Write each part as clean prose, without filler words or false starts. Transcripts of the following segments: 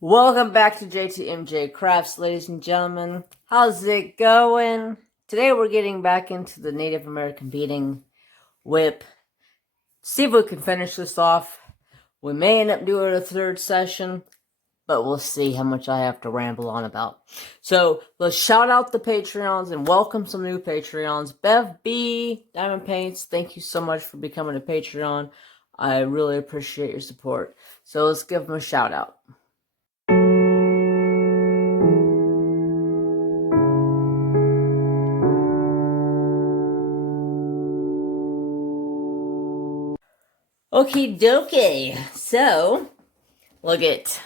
Welcome back to JTMJ Crafts, ladies and gentlemen. How's it going? Today we're getting back into the Native American beading whip. See if we can finish this off. We may end up doing a third session, but we'll see how much I have to ramble on about. So let's shout out the Patreons and welcome some new Patreons. Bev B, Diamond Paints, thank you so much for becoming a Patreon. I really appreciate your support. So let's give them a shout out. Okie dokie. So, look it.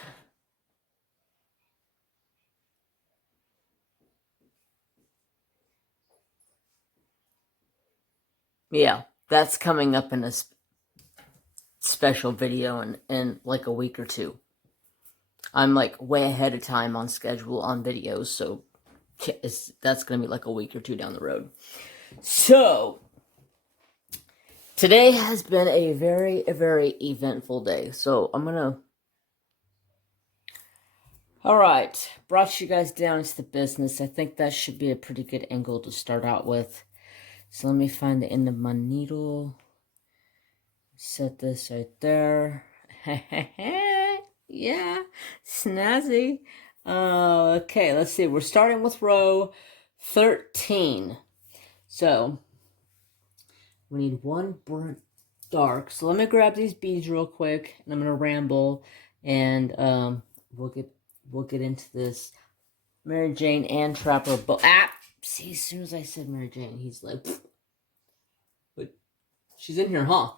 Yeah, that's coming up in a special video in like a week or two. I'm like way ahead of time on schedule on videos, so that's going to be like a week or two down the road. So, today has been a very eventful day. So, I'm going to... Alright, brought you guys down into the business. I think that should be a pretty good angle to start out with. So let me find the end of my needle. Set this right there. Yeah, snazzy. Okay, let's see. We're starting with row 13. So, we need one burnt dark. So let me grab these beads real quick, and I'm gonna ramble, and we'll get into this. Mary Jane and Trapper, but see, as soon as I said Mary Jane, he's like, but she's in here, huh?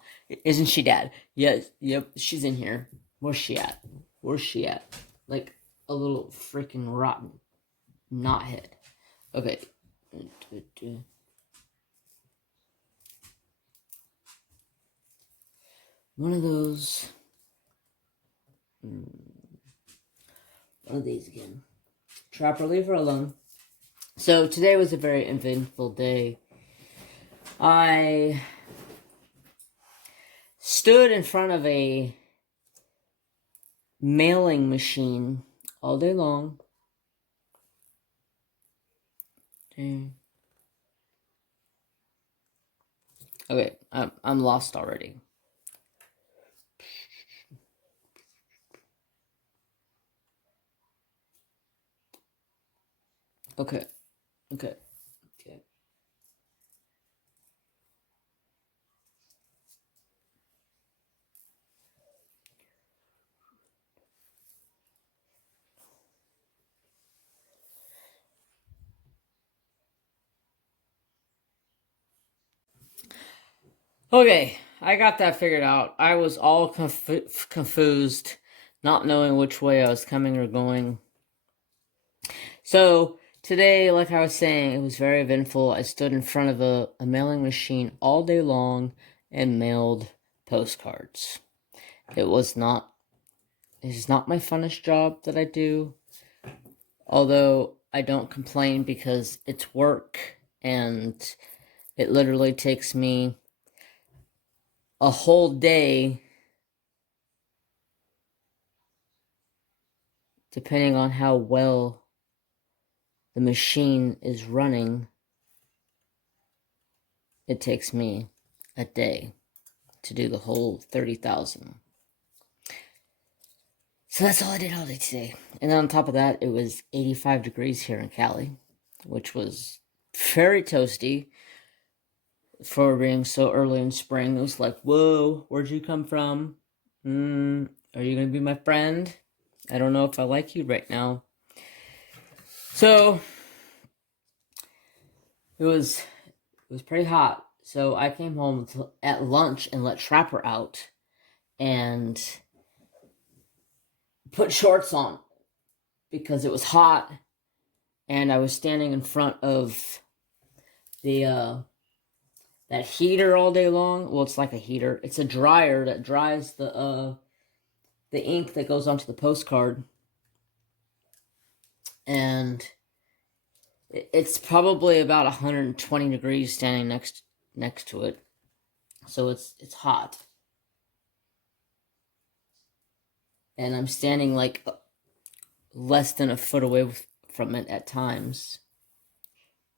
Isn't she, Dad? Yes, yep, she's in here. Where's she at? Where's she at? Like a little freaking rotten knothead. Okay. One of those. One of these again. Trapper, leave her alone. So today was a very eventful day. I stood in front of a mailing machine all day long. Okay, I'm lost already. Okay. Okay, I got that figured out. I was all confused, not knowing which way I was coming or going. So, today, like I was saying, it was very eventful. I stood in front of a mailing machine all day long and mailed postcards. It is not my funnest job that I do, although I don't complain because it's work and it literally takes me a whole day, depending on how well the machine is running. It takes me a day to do the whole 30,000. So that's all I did all day today. And then on top of that, it was 85 degrees here in Cali, which was very toasty for being so early in spring. It was like, whoa, where'd you come from? Are you going to be my friend? I don't know if I like you right now. So, it was pretty hot. So I came home at lunch and let Trapper out and put shorts on because it was hot, and I was standing in front of the that heater all day long. Well, it's like a heater. It's a dryer that dries the ink that goes onto the postcard, and it's probably about 120 degrees standing next to it. So it's hot. And I'm standing like less than a foot away from it at times.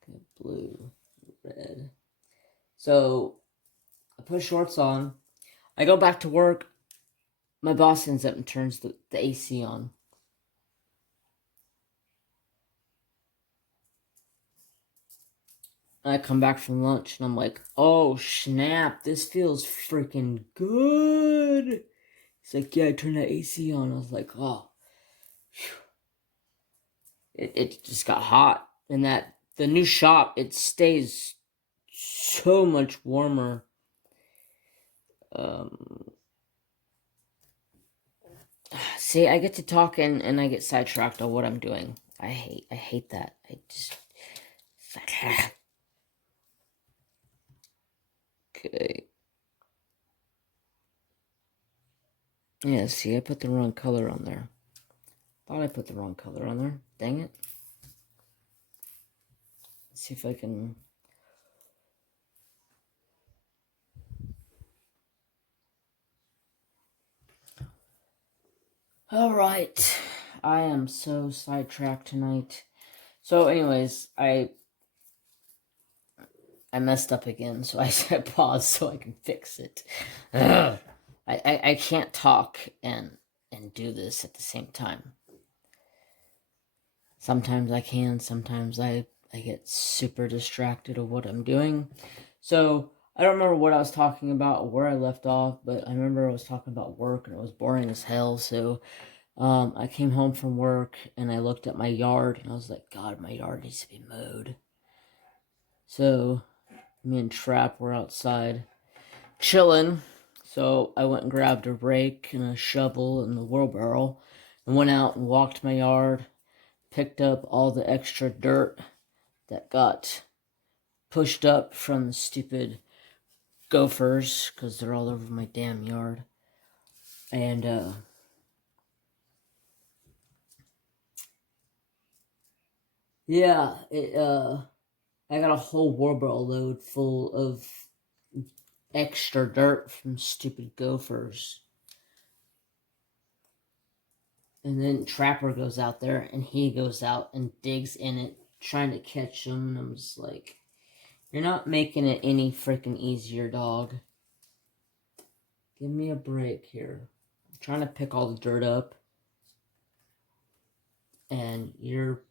Okay, blue, red. So I put shorts on. I go back to work. My boss ends up and turns the AC on. I come back from lunch and I'm like, oh snap, this feels freaking good. He's like, yeah, I turned that AC on. I was like, oh, it just got hot. And the new shop, it stays so much warmer. See, I get to talk and I get sidetracked on what I'm doing. I hate that. I just... Okay. Yeah, see, I put the wrong color on there. Thought I put the wrong color on there. Dang it. Let's see if I can... Alright. I am so sidetracked tonight. So anyways, I messed up again, so I said pause so I can fix it. Ugh. I can't talk and do this at the same time. Sometimes I can, sometimes I get super distracted of what I'm doing. So I don't remember what I was talking about or where I left off, but I remember I was talking about work and it was boring as hell. So I came home from work and I looked at my yard and I was like, God, my yard needs to be mowed. So me and Trap were outside chilling. So I went and grabbed a rake and a shovel and a wheelbarrow and went out and walked my yard, picked up all the extra dirt that got pushed up from the stupid gophers because they're all over my damn yard. And yeah, I got a whole wheelbarrow load full of extra dirt from stupid gophers. And then Trapper goes out there and he goes out and digs in it, trying to catch them. And I'm just like, you're not making it any freaking easier, dog. Give me a break here. I'm trying to pick all the dirt up. And you're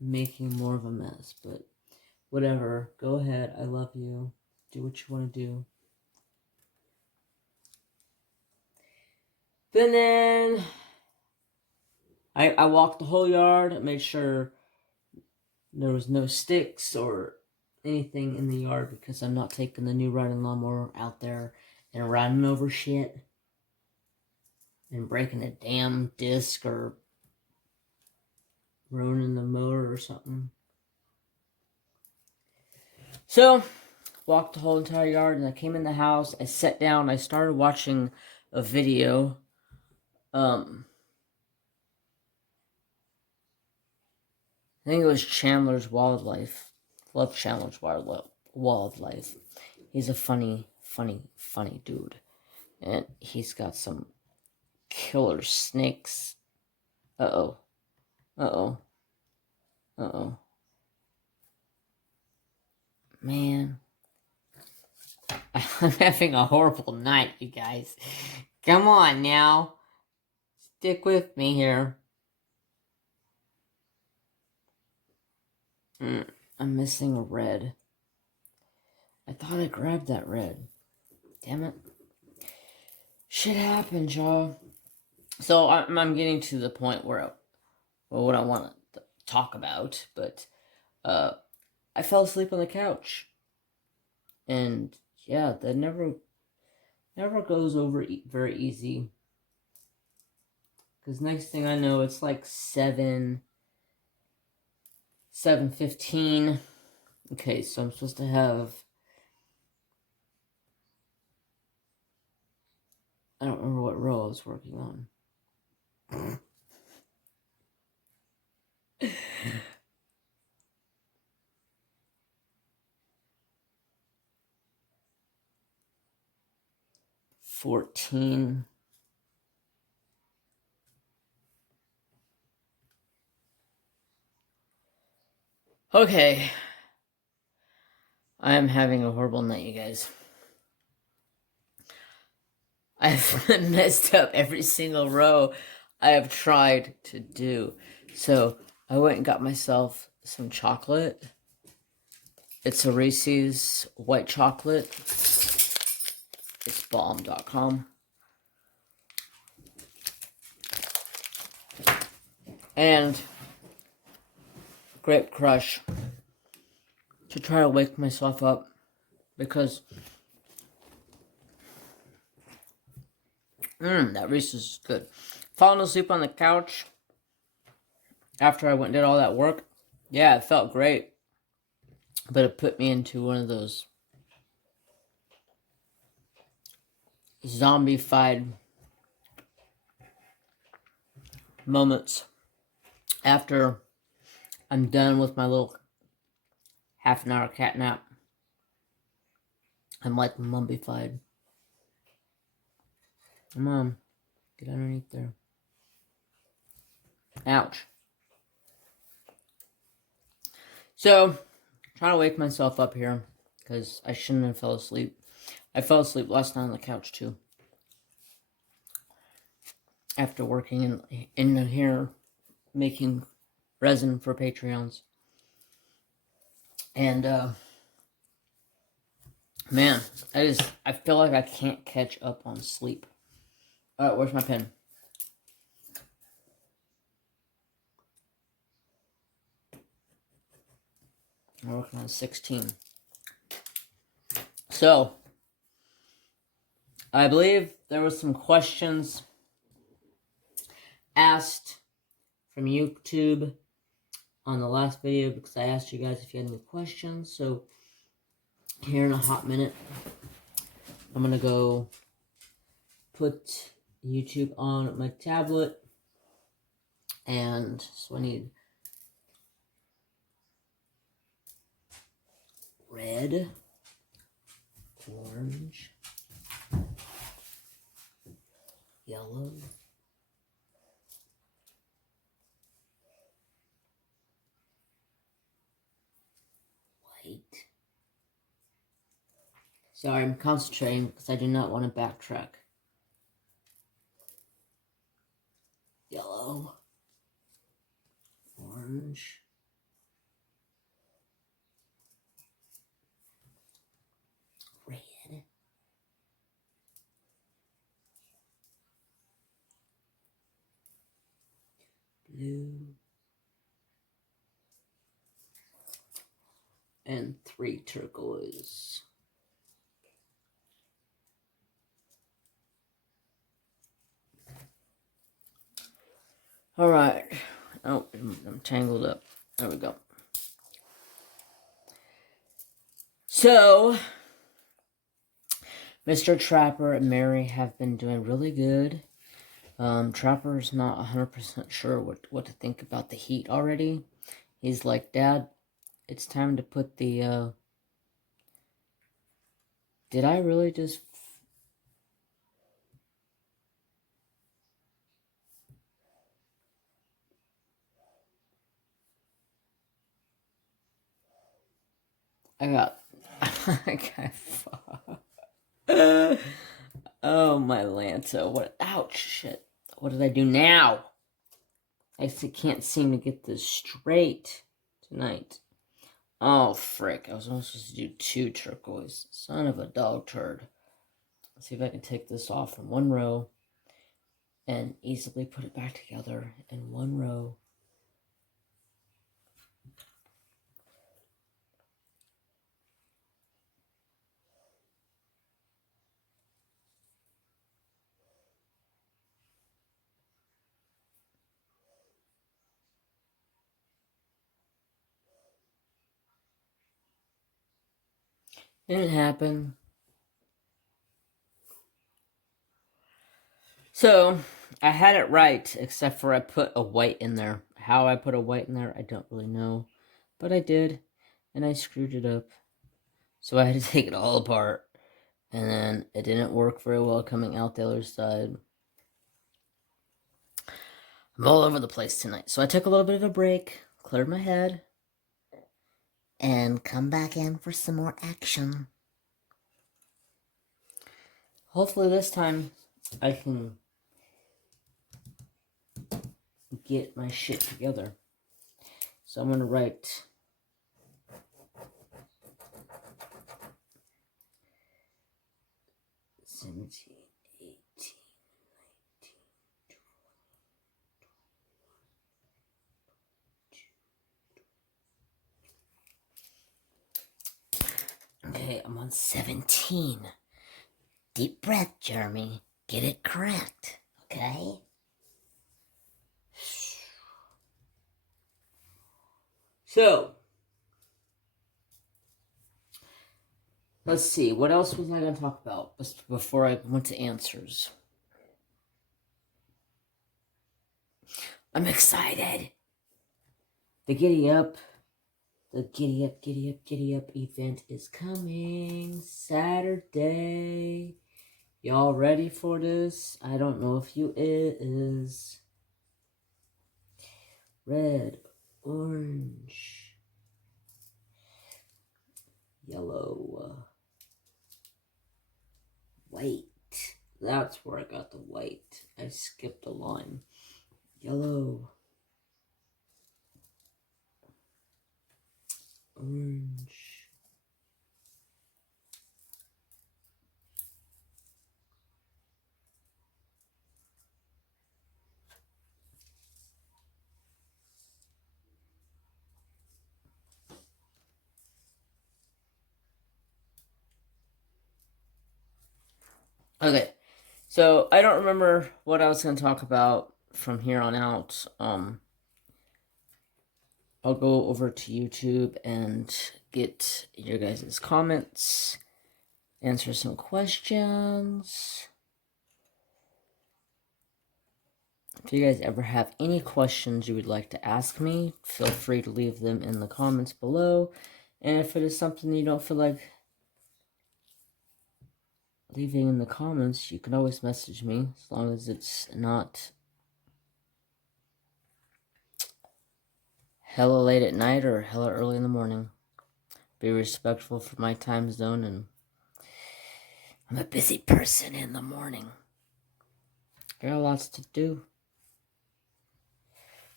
making more of a mess. But whatever. Go ahead. I love you. Do what you want to do. And then I walked the whole yard. I made sure there was no sticks or anything in the yard because I'm not taking the new riding lawnmower out there and riding over shit and breaking a damn disc or ruining the motor or something. So, walked the whole entire yard and I came in the house. I sat down. I started watching a video. I think it was Chandler's Wildlife. Love Chandler's Wildlife. He's a funny dude. And he's got some killer snakes. Uh-oh. Man. I'm having a horrible night, you guys. Come on now. Stick with me here. I'm missing a red. I thought I grabbed that red. Damn it. Shit happens, y'all. So I'm getting to the point where, what I want to talk about, but I fell asleep on the couch. And yeah, that never goes over very easy. Because next thing I know, it's like 7:15. Okay, so I'm supposed to have... I don't remember what row I was working on. $14. Okay. I am having a horrible night, you guys. I've messed up every single row I have tried to do. So I went and got myself some chocolate. It's a Reese's white chocolate. It's bomb.com. And Grape Crush to try to wake myself up because that Reese's is good. Falling asleep on the couch after I went and did all that work, yeah, it felt great. But it put me into one of those zombie-fied moments after I'm done with my little half-an-hour cat nap. I'm like mummified. Come on, get underneath there. Ouch. So, trying to wake myself up here because I shouldn't have fell asleep. I fell asleep last night on the couch too. After working in here making resin for Patreons. And man, I feel like I can't catch up on sleep. Alright, where's my pen? I'm working on 16. So, I believe there were some questions asked from YouTube on the last video because I asked you guys if you had any questions. So, here in a hot minute, I'm going to go put YouTube on my tablet. And so I need red, orange, yellow, white. Sorry, I'm concentrating because I do not want to backtrack. Yellow, orange, red, blue, and 3 turquoise. Alright. Oh, I'm tangled up. There we go. So, Mr. Trapper and Mary have been doing really good. Trapper's not 100% sure what to think about the heat already. He's like, Dad, it's time to put the, did I really just... I got oh, my Lanta. What? Ouch, shit. What did I do now? I can't seem to get this straight tonight. Oh, frick. I was only supposed to do 2 turquoise. Son of a dog turd. Let's see if I can take this off from one row and easily put it back together in one row. Didn't happen. So, I had it right, except for I put a white in there. How I put a white in there, I don't really know. But I did, and I screwed it up. So I had to take it all apart. And then it didn't work very well coming out the other side. I'm all over the place tonight. So I took a little bit of a break, cleared my head. and come back in for some more action. Hopefully this time I can get my shit together. So I'm going to write 17, 18, 19, 20. Okay, I'm on 17. Deep breath, Jeremy. Get it correct, okay? So, let's see. What else was I going to talk about before I went to answers? I'm excited. The Giddy Up event is coming Saturday. Y'all ready for this? I don't know if you is. Red, orange, yellow, white. That's where I got the white. I skipped a line. Yellow, orange, okay, so I don't remember what I was going to talk about from here on out. I'll go over to YouTube and get your guys' comments, answer some questions. If you guys ever have any questions you would like to ask me, feel free to leave them in the comments below. And if it is something you don't feel like leaving in the comments, you can always message me, as long as it's not hella late at night or hella early in the morning. Be respectful for my time zone, and I'm a busy person in the morning. Got lots to do.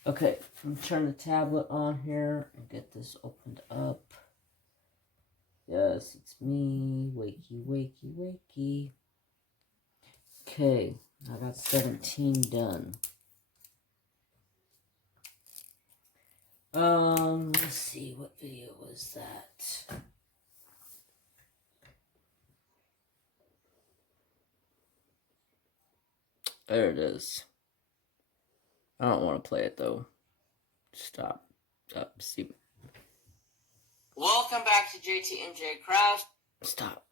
Okay, I'm going to turn the tablet on here and get this opened up. Yes, it's me. Wakey, wakey, wakey. Okay, I got 17 done. Let's see, what video was that? There it is. I don't want to play it though. Stop. See. Welcome back to JTMJ Craft. Stop.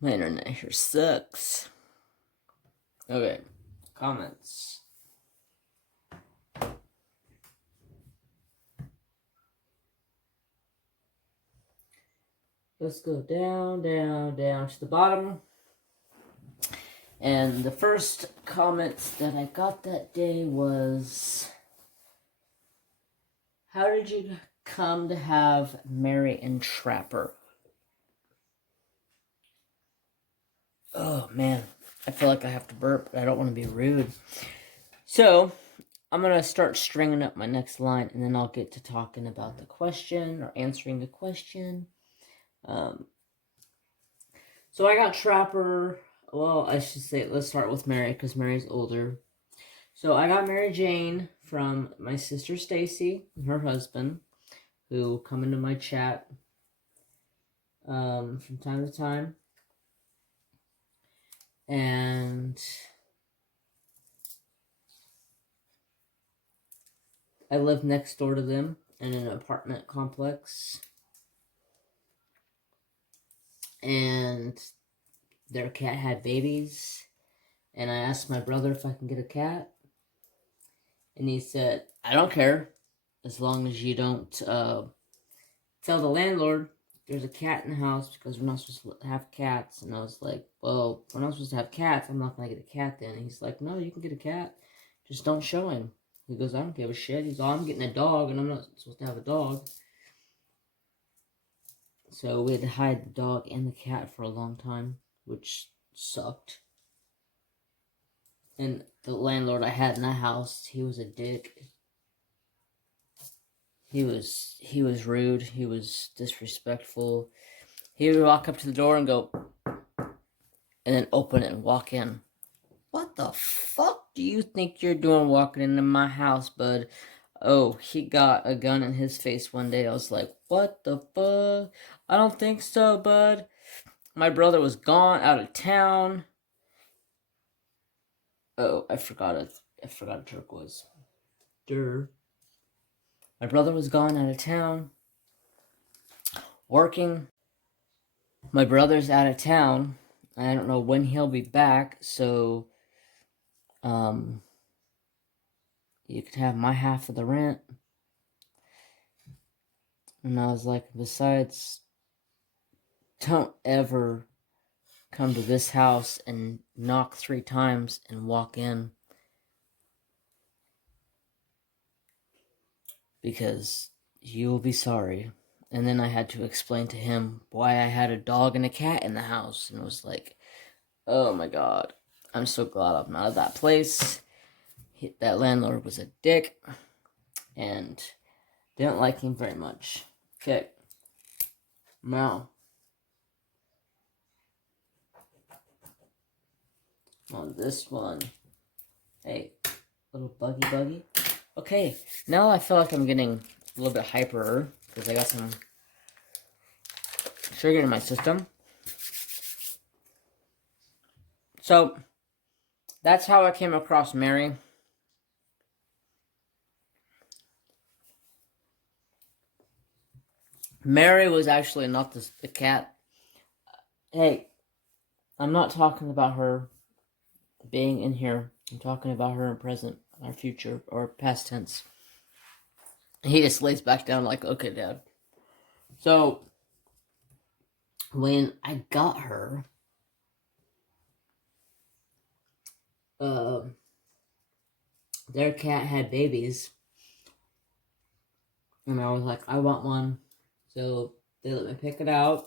My internet here sucks. Okay. Comments. Let's go down, down, down to the bottom. And the first comment that I got that day was, how did you come to have Mary and Trapper? Oh, man. I feel like I have to burp, but I don't want to be rude. So, I'm going to start stringing up my next line, and then I'll get to talking about the question, or answering the question. So, I got Trapper. Well, I should say, let's start with Mary, because Mary's older. So, I got Mary Jane from my sister Stacy and her husband, who come into my chat from time to time. And I live next door to them in an apartment complex. And their cat had babies. And I asked my brother if I can get a cat. And he said, I don't care, as long as you don't tell the landlord there's a cat in the house, because we're not supposed to have cats. And I was like, well, we're not supposed to have cats. I'm not going to get a cat then. And he's like, no, you can get a cat. Just don't show him. He goes, I don't give a shit. He's all, I'm getting a dog, and I'm not supposed to have a dog. So we had to hide the dog and the cat for a long time, which sucked. And the landlord I had in that house, he was a dick. He was rude. He was disrespectful. He would walk up to the door and go, and then open it and walk in. What the fuck do you think you're doing walking into my house, bud? Oh, he got a gun in his face one day. I was like, what the fuck? I don't think so, bud. My brother was gone, out of town. Oh, I forgot a turquoise. Durr. My brother was gone, out of town. Working. My brother's out of town. I don't know when he'll be back, so you could have my half of the rent. And I was like, besides, don't ever come to this house and knock 3 times and walk in. Because you will be sorry. And then I had to explain to him why I had a dog and a cat in the house. And it was like, oh my god. I'm so glad I'm out of that place. That landlord was a dick. And didn't like him very much. Okay. Now. On this one. Hey, little buggy. Okay, now I feel like I'm getting a little bit hyper because I got some sugar in my system. So, that's how I came across Mary. Mary was actually not the cat. Hey, I'm not talking about her being in here. I'm talking about her in present, or future, or past tense. He just lays back down like, okay, Dad. So, when I got her, their cat had babies. And I was like, I want one. So they let me pick it out.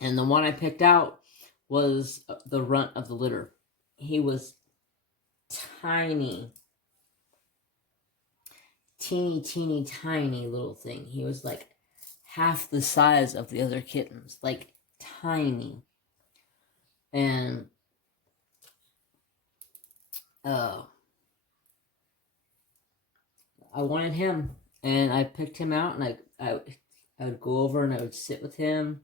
And the one I picked out was the runt of the litter. He was tiny. Teeny, tiny little thing. He was like half the size of the other kittens. Like, tiny. And, I wanted him. And I picked him out, and I would go over and I would sit with him.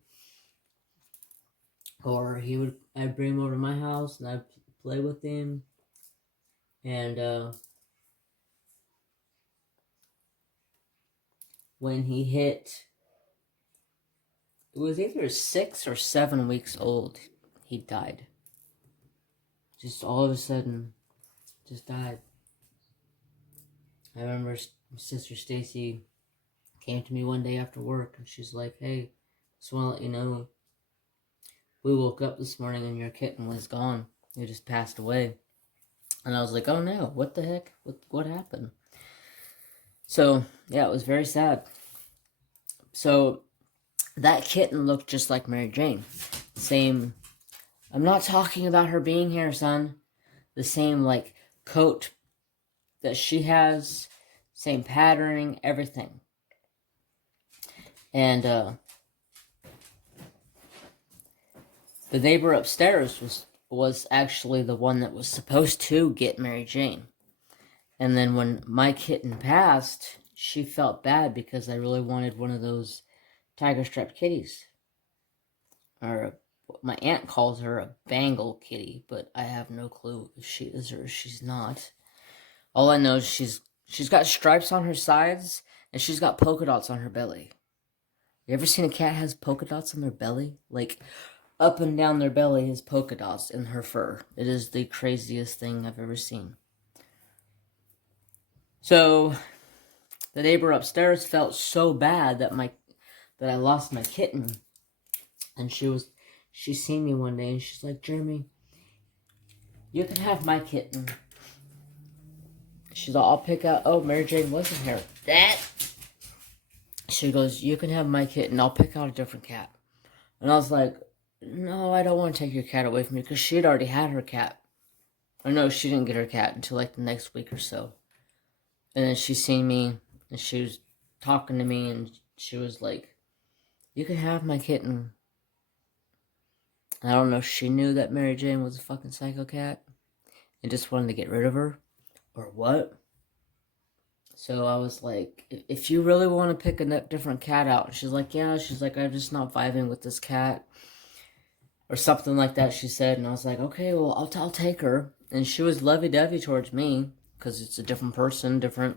Or I'd bring him over to my house and I'd play with him. And, when he hit, it was either 6 or 7 weeks old, he died. Just all of a sudden, just died. I remember my sister Stacy came to me one day after work, and she's like, hey, just want to let you know, we woke up this morning and your kitten was gone. It just passed away. And I was like, oh no, what the heck? What happened? So, yeah, it was very sad. So, that kitten looked just like Mary Jane. Same, I'm not talking about her being here, son. The same, like, coat that she has, same patterning, everything. And, the neighbor upstairs was actually the one that was supposed to get Mary Jane. And then when my kitten passed, she felt bad because I really wanted one of those tiger striped kitties. Or my aunt calls her a Bengal kitty, but I have no clue if she is or if she's not. All I know is she's got stripes on her sides and she's got polka dots on her belly. You ever seen a cat has polka dots on their belly? Like, up and down their belly is polka dots in her fur. It is the craziest thing I've ever seen. So, the neighbor upstairs felt so bad that I lost my kitten. And she seen me one day and she's like, Jeremy, you can have my kitten. she's like, I'll pick out, oh, Mary Jane wasn't here. That. She goes, you can have my kitten. I'll pick out a different cat. And I was like, no, I don't want to take your cat away from you, because she had already had her cat. Or no, she didn't get her cat until like the next week or so. And then she seen me, and she was talking to me, and she was like, you can have my kitten. I don't know if she knew that Mary Jane was a fucking psycho cat and just wanted to get rid of her, or what. So I was like, if you really want to pick a different cat out. And she's like, yeah. She's like, I'm just not vibing with this cat. Or something like that, she said. And I was like, okay, well, I'll take her. And she was lovey-dovey towards me, because it's a different person, different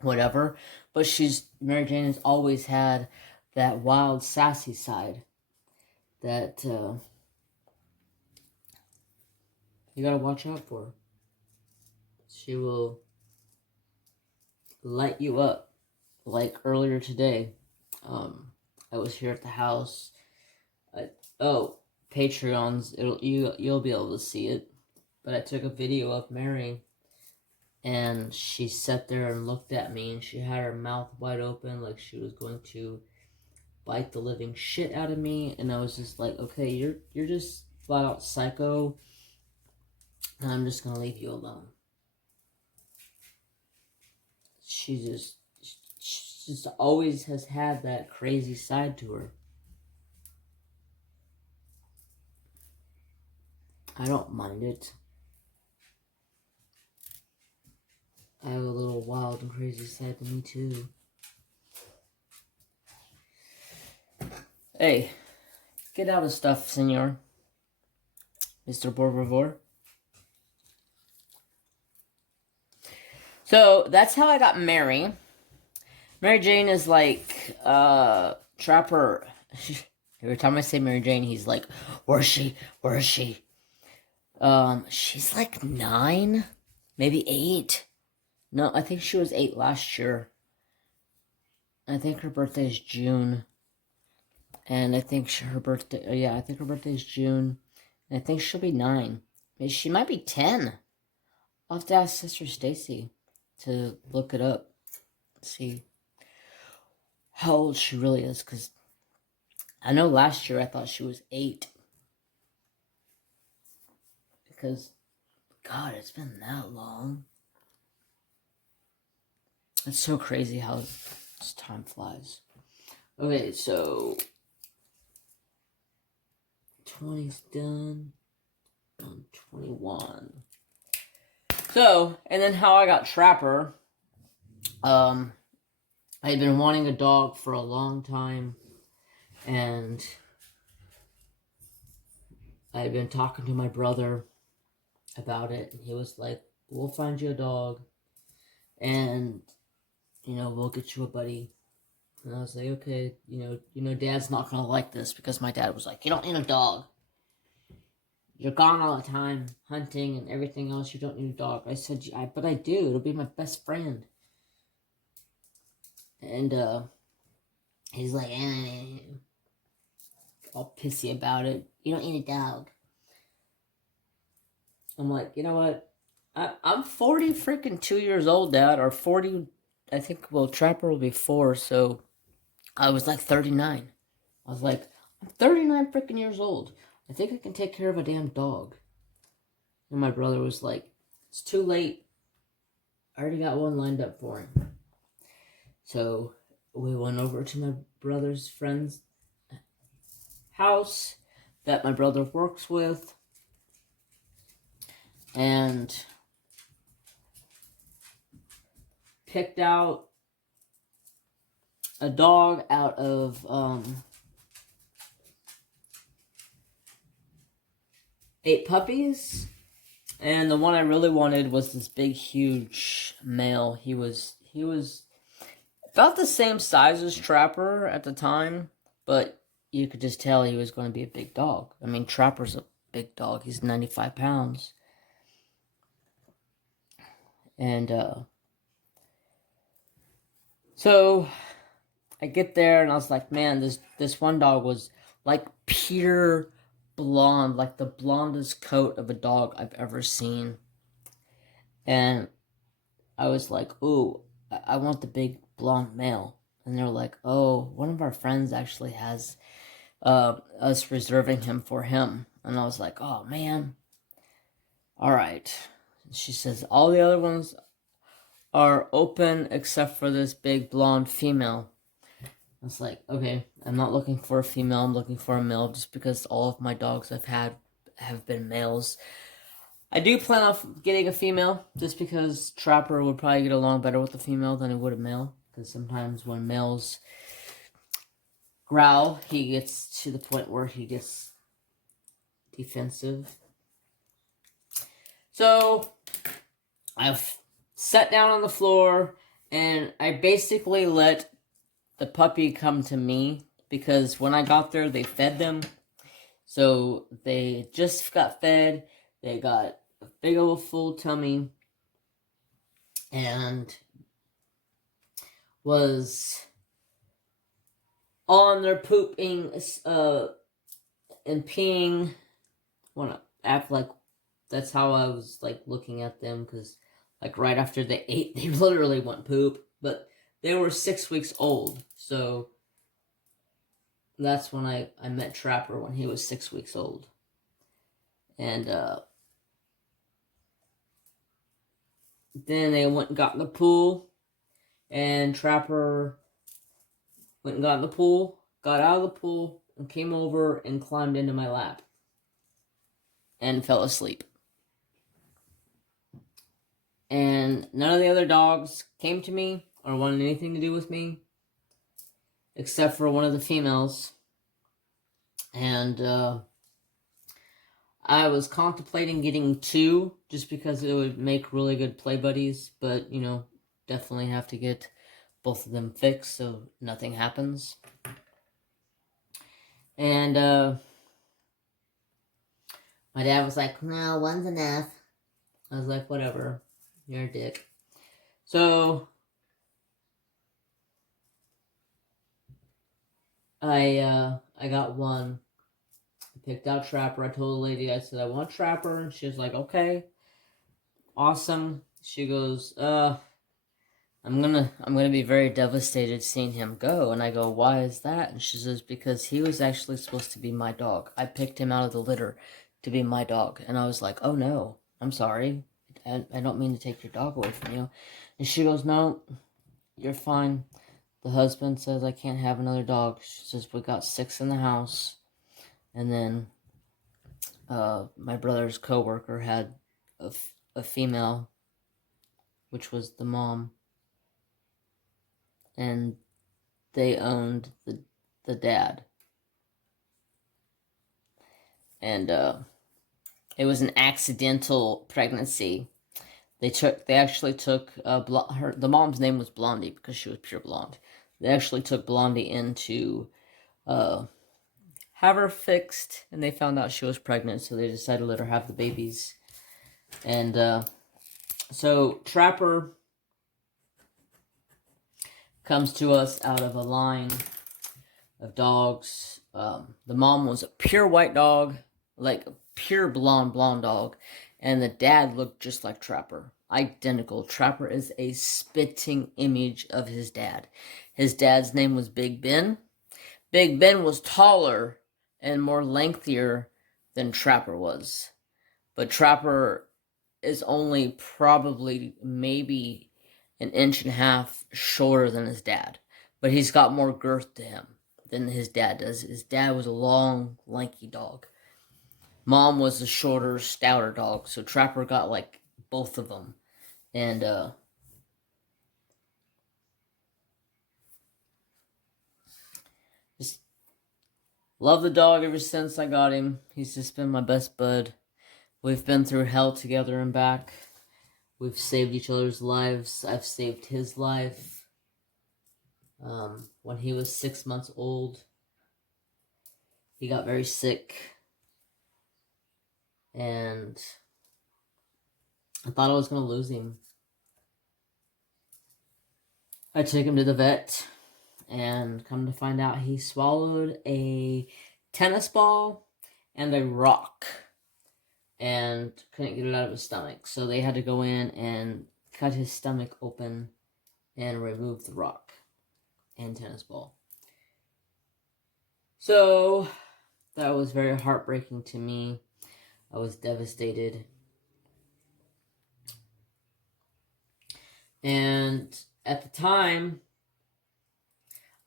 whatever. But Mary Jane has always had that wild, sassy side that you gotta watch out for. She will light you up. Like earlier today, I was here at the house. Patreons, you'll be able to see it. But I took a video of Mary, and she sat there and looked at me, and she had her mouth wide open like she was going to bite the living shit out of me. And I was just like, okay, you're just flat out psycho, and I'm just gonna leave you alone. She just always has had that crazy side to her. I don't mind it. I have a little wild and crazy side to me too. Hey, get out of stuff, senor. Mr. Bourvivore. So, that's how I got Mary. Mary Jane is like, Trapper. Every time I say Mary Jane, he's like, where is she? Where is she? She's like 9, maybe 8. No, I think she was 8 last year. I think her birthday is June. And I think her birthday, I think her birthday is June. And I think she'll be 9. Maybe she might be 10. I'll have to ask Sister Stacy to look it up. See how old she really is. Because I know last year I thought she was 8. Because, God, it's been that long. It's so crazy how this time flies. Okay, so 20's done. On 21. So, and then how I got Trapper. I had been wanting a dog for a long time. And I had been talking to my brother about it. And he was like, we'll find you a dog. And, we'll get you a buddy. And I was like, okay, Dad's not going to like this, because my dad was like, you don't need a dog. You're gone all the time, hunting and everything else. You don't need a dog. I said, but I do. It'll be my best friend. And he's like, all pissy about it. You don't need a dog. I'm like, you know what? I'm 40 freaking 2 years old, Dad. Or 40, I think, Trapper will be 4, so I was like 39. I was like, I'm 39 freaking years old. I think I can take care of a damn dog. And my brother was like, it's too late. I already got one lined up for him. So we went over to my brother's friend's house that my brother works with. And picked out a dog out of 8 puppies, and the one I really wanted was this big, huge male. He was about the same size as Trapper at the time, but you could just tell he was going to be a big dog. I mean, Trapper's a big dog. He's 95 pounds. And so I get there, and I was like, man, this one dog was like pure blonde, like the blondest coat of a dog I've ever seen. And I was like, ooh, I want the big blonde male. And they're like, oh, one of our friends actually has us reserving him for him. And I was like, oh, man. All right. She says, all the other ones are open except for this big blonde female. I was like, okay, I'm not looking for a female. I'm looking for a male just because all of my dogs I've had have been males. I do plan on getting a female just because Trapper would probably get along better with a female than he would a male. Because sometimes when males growl, he gets to the point where he gets defensive. So I've sat down on the floor and I basically let the puppy come to me because when I got there, they fed them. So they just got fed. They got a big old full tummy and was on their pooping and peeing. Want to act like that's how I was like looking at them because like right after they ate, they literally went poop. But they were 6 weeks old, so that's when I met Trapper when he was 6 weeks old. And then they went and got in the pool, and Trapper went and got in the pool, got out of the pool, and came over and climbed into my lap and fell asleep. And none of the other dogs came to me or wanted anything to do with me, except for one of the females. And I was contemplating getting 2 just because it would make really good play buddies, but, you know, definitely have to get both of them fixed so nothing happens. And my dad was like, no, one's enough. I was like, whatever, you're a dick. So I got 1. I picked out Trapper. I told the lady, I said, I want Trapper. And she was like, okay, awesome. She goes, I'm gonna be very devastated seeing him go. And I go, why is that? And she says, because he was actually supposed to be my dog. I picked him out of the litter to be my dog. And I was like, oh no, I'm sorry. I don't mean to take your dog away from you. And she goes, no, you're fine. The husband says I can't have another dog. She says, we got 6 in the house. And then my brother's coworker had a female, which was the mom. And they owned the dad. And it was an accidental pregnancy. They actually took the mom's name was Blondie because she was pure blonde. They actually took Blondie in to have her fixed, and they found out she was pregnant, so they decided to let her have the babies. And so Trapper comes to us out of a line of dogs. The mom was a pure white dog, like a pure blonde dog, and the dad looked just like Trapper. Identical. Trapper is a spitting image of his dad. His dad's name was Big Ben. Big Ben was taller and more lengthier than Trapper was. But Trapper is only probably maybe 1.5 inches shorter than his dad. But he's got more girth to him than his dad does. His dad was a long, lanky dog. Mom was a shorter, stouter dog. So Trapper got like both of them. And just love the dog ever since I got him. He's just been my best bud. We've been through hell together and back. We've saved each other's lives. I've saved his life. When he was 6 months old, he got very sick. And I thought I was going to lose him. I took him to the vet, and come to find out he swallowed a tennis ball and a rock and couldn't get it out of his stomach. So they had to go in and cut his stomach open and remove the rock and tennis ball. So that was very heartbreaking to me. I was devastated. And at the time,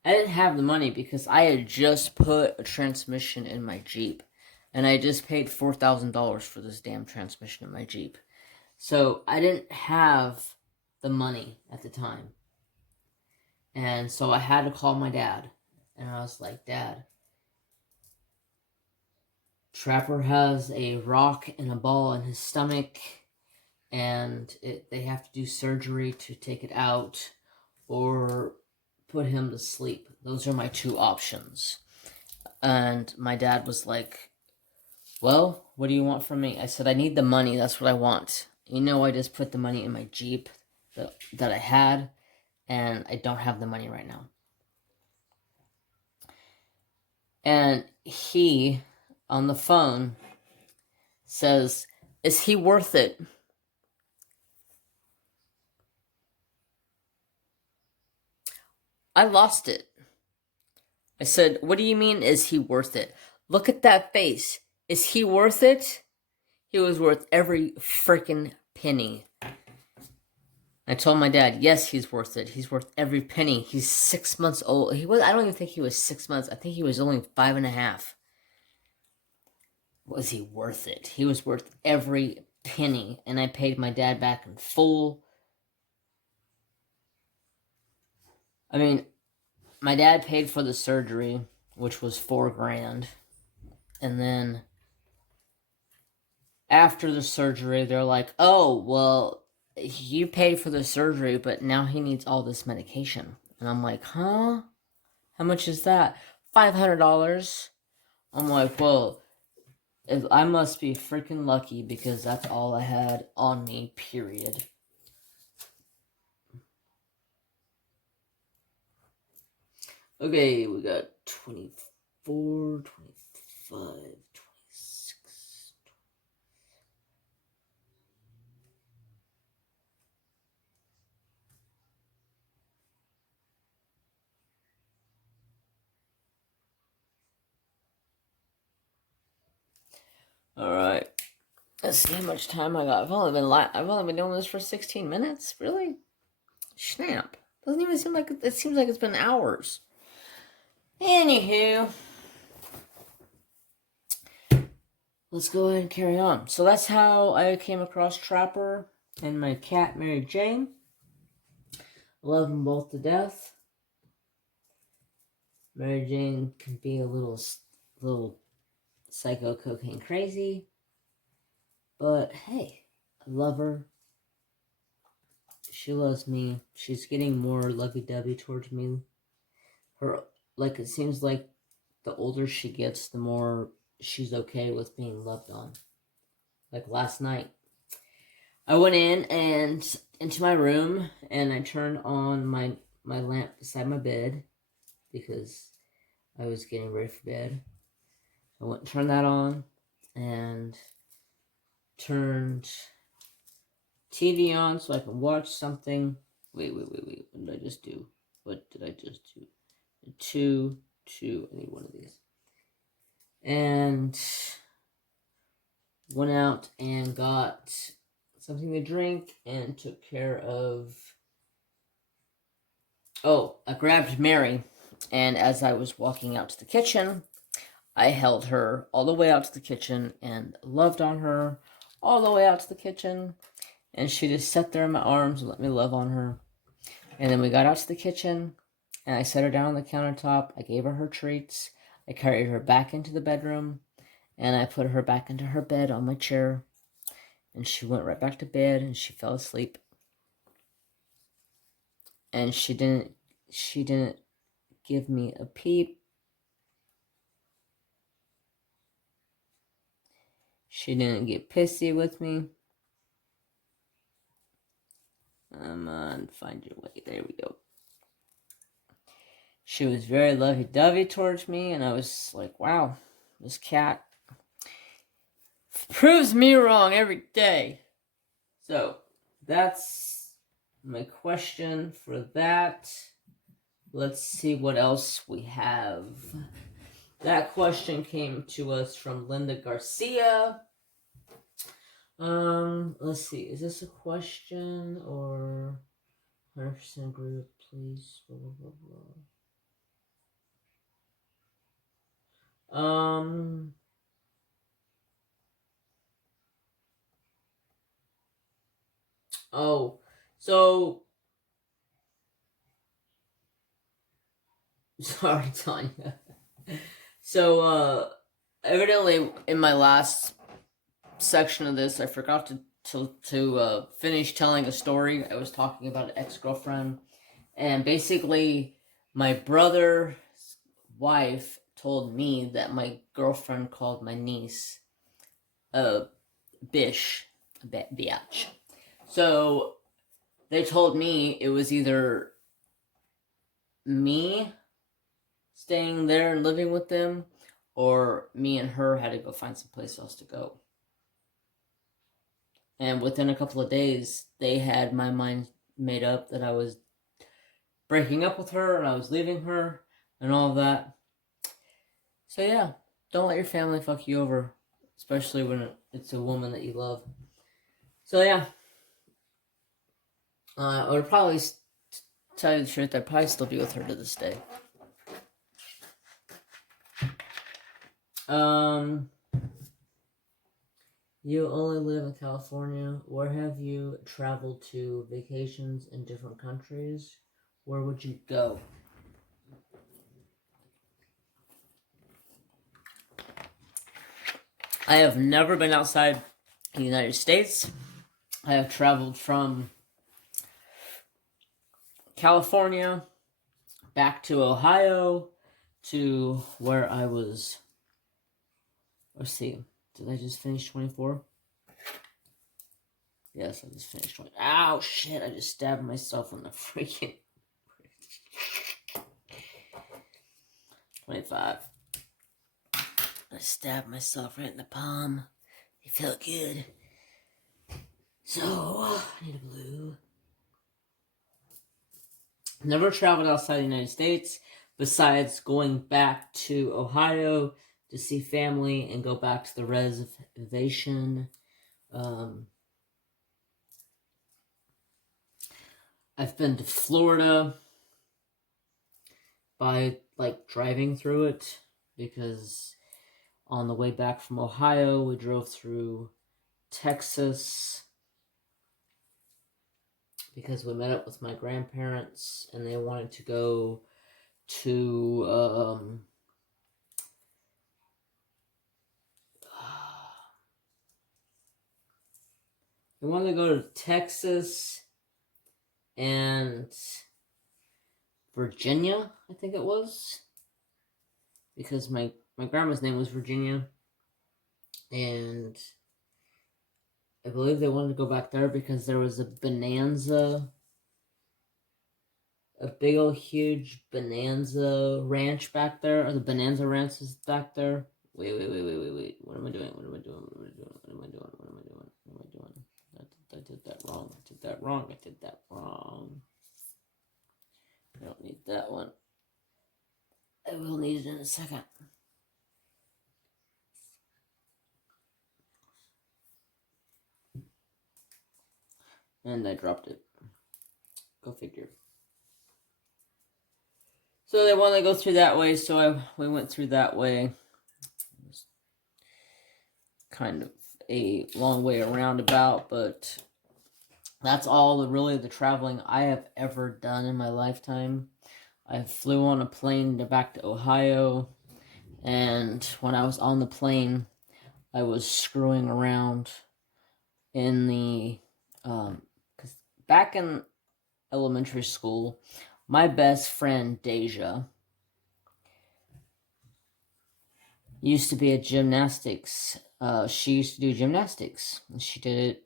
I didn't have the money because I had just put a transmission in my Jeep. And I just paid $4,000 for this damn transmission in my Jeep. So I didn't have the money at the time. And so I had to call my dad. And I was like, Dad, Trapper has a rock and a ball in his stomach. And they have to do surgery to take it out or put him to sleep. Those are my two options. And my dad was like, well, what do you want from me? I said, I need the money. That's what I want. You know, I just put the money in my Jeep that I had, and I don't have the money right now. And he, on the phone, says, is he worth it? I lost it. I said, what do you mean, is he worth it? Look at that face. Is he worth it? He was worth every freaking penny. I told my dad, yes, he's worth it. He's worth every penny. He's 6 months old. I don't even think he was 6 months. I think he was only 5.5. Was he worth it? He was worth every penny. And I paid my dad back in full. I mean, my dad paid for the surgery, which was $4,000. And then after the surgery, they're like, oh, well, you paid for the surgery, but now he needs all this medication. And I'm like, huh? How much is that? $500. I'm like, well, I must be freaking lucky because that's all I had on me, period. Okay, we got 24, 25, 26. All right. Let's see how much time I got. I've only been doing this for 16 minutes. Really? Snap. Doesn't even seem like it seems like it's been hours. Anywho, let's go ahead and carry on. So that's how I came across Trapper and my cat, Mary Jane. Love them both to death. Mary Jane can be a little psycho cocaine crazy. But hey, I love her. She loves me. She's getting more lovey-dovey towards me. It seems like the older she gets, the more she's okay with being loved on. Like last night, I went into my room and I turned on my lamp beside my bed because I was getting ready for bed. I went and turned that on and turned TV on so I can watch something. Wait. What did I just do? Two. I need one of these. And went out and got something to drink and took care of... Oh, I grabbed Mary. And as I was walking out to the kitchen, I held her all the way out to the kitchen and loved on her all the way out to the kitchen. And she just sat there in my arms and let me love on her. And then we got out to the kitchen, and I set her down on the countertop. I gave her treats. I carried her back into the bedroom, and I put her back into her bed on my chair. And she went right back to bed, and she fell asleep. And she didn't give me a peep. She didn't get pissy with me. Come on, find your way. There we go. She was very lovey-dovey towards me, and I was like, wow, this cat proves me wrong every day. So, that's my question for that. Let's see what else we have. That question came to us from Linda Garcia. Let's see. Is this a question or 100% group, please? Blah, blah, blah, blah. Oh, so sorry, Tanya. So, evidently in my last section of this, I forgot to finish telling a story. I was talking about an ex-girlfriend, and basically my brother's wife told me that my girlfriend called my niece a bish, a biatch. So they told me it was either me staying there and living with them, or me and her had to go find someplace else to go. And within a couple of days, they had my mind made up that I was breaking up with her and I was leaving her and all of that. So yeah, don't let your family fuck you over, especially when it's a woman that you love. So yeah, I would probably tell you the truth, I'd probably still be with her to this day. You only live in California. Where have you traveled to vacations in different countries? Where would you go? I have never been outside the United States. I have traveled from California back to Ohio to where I was. Let's see. Did I just finish 24? Yes, I just finished 20. Ow, shit. I just stabbed myself in the freaking 25. I stabbed myself right in the palm. It felt good. So, I need a blue. Never traveled outside the United States besides going back to Ohio to see family and go back to the reservation. I've been to Florida by driving through it, because on the way back from Ohio we drove through Texas because we met up with my grandparents and they wanted to go to Texas and Virginia, I think it was, because my grandma's name was Virginia, and I believe they wanted to go back there because there was a bonanza, a big old huge bonanza ranch back there, or the bonanza ranch is back there. Wait. What am I doing? I did that wrong. I don't need that one. I will need it in a second. And I dropped it. Go figure. So they want to go through that way, so we went through that way. It was kind of a long way around about, but that's all really the traveling I have ever done in my lifetime. I flew on a plane back to Ohio, and when I was on the plane, I was screwing around in the, because back in elementary school, my best friend, Deja, used to be a gymnastics. She used to do gymnastics, and she did it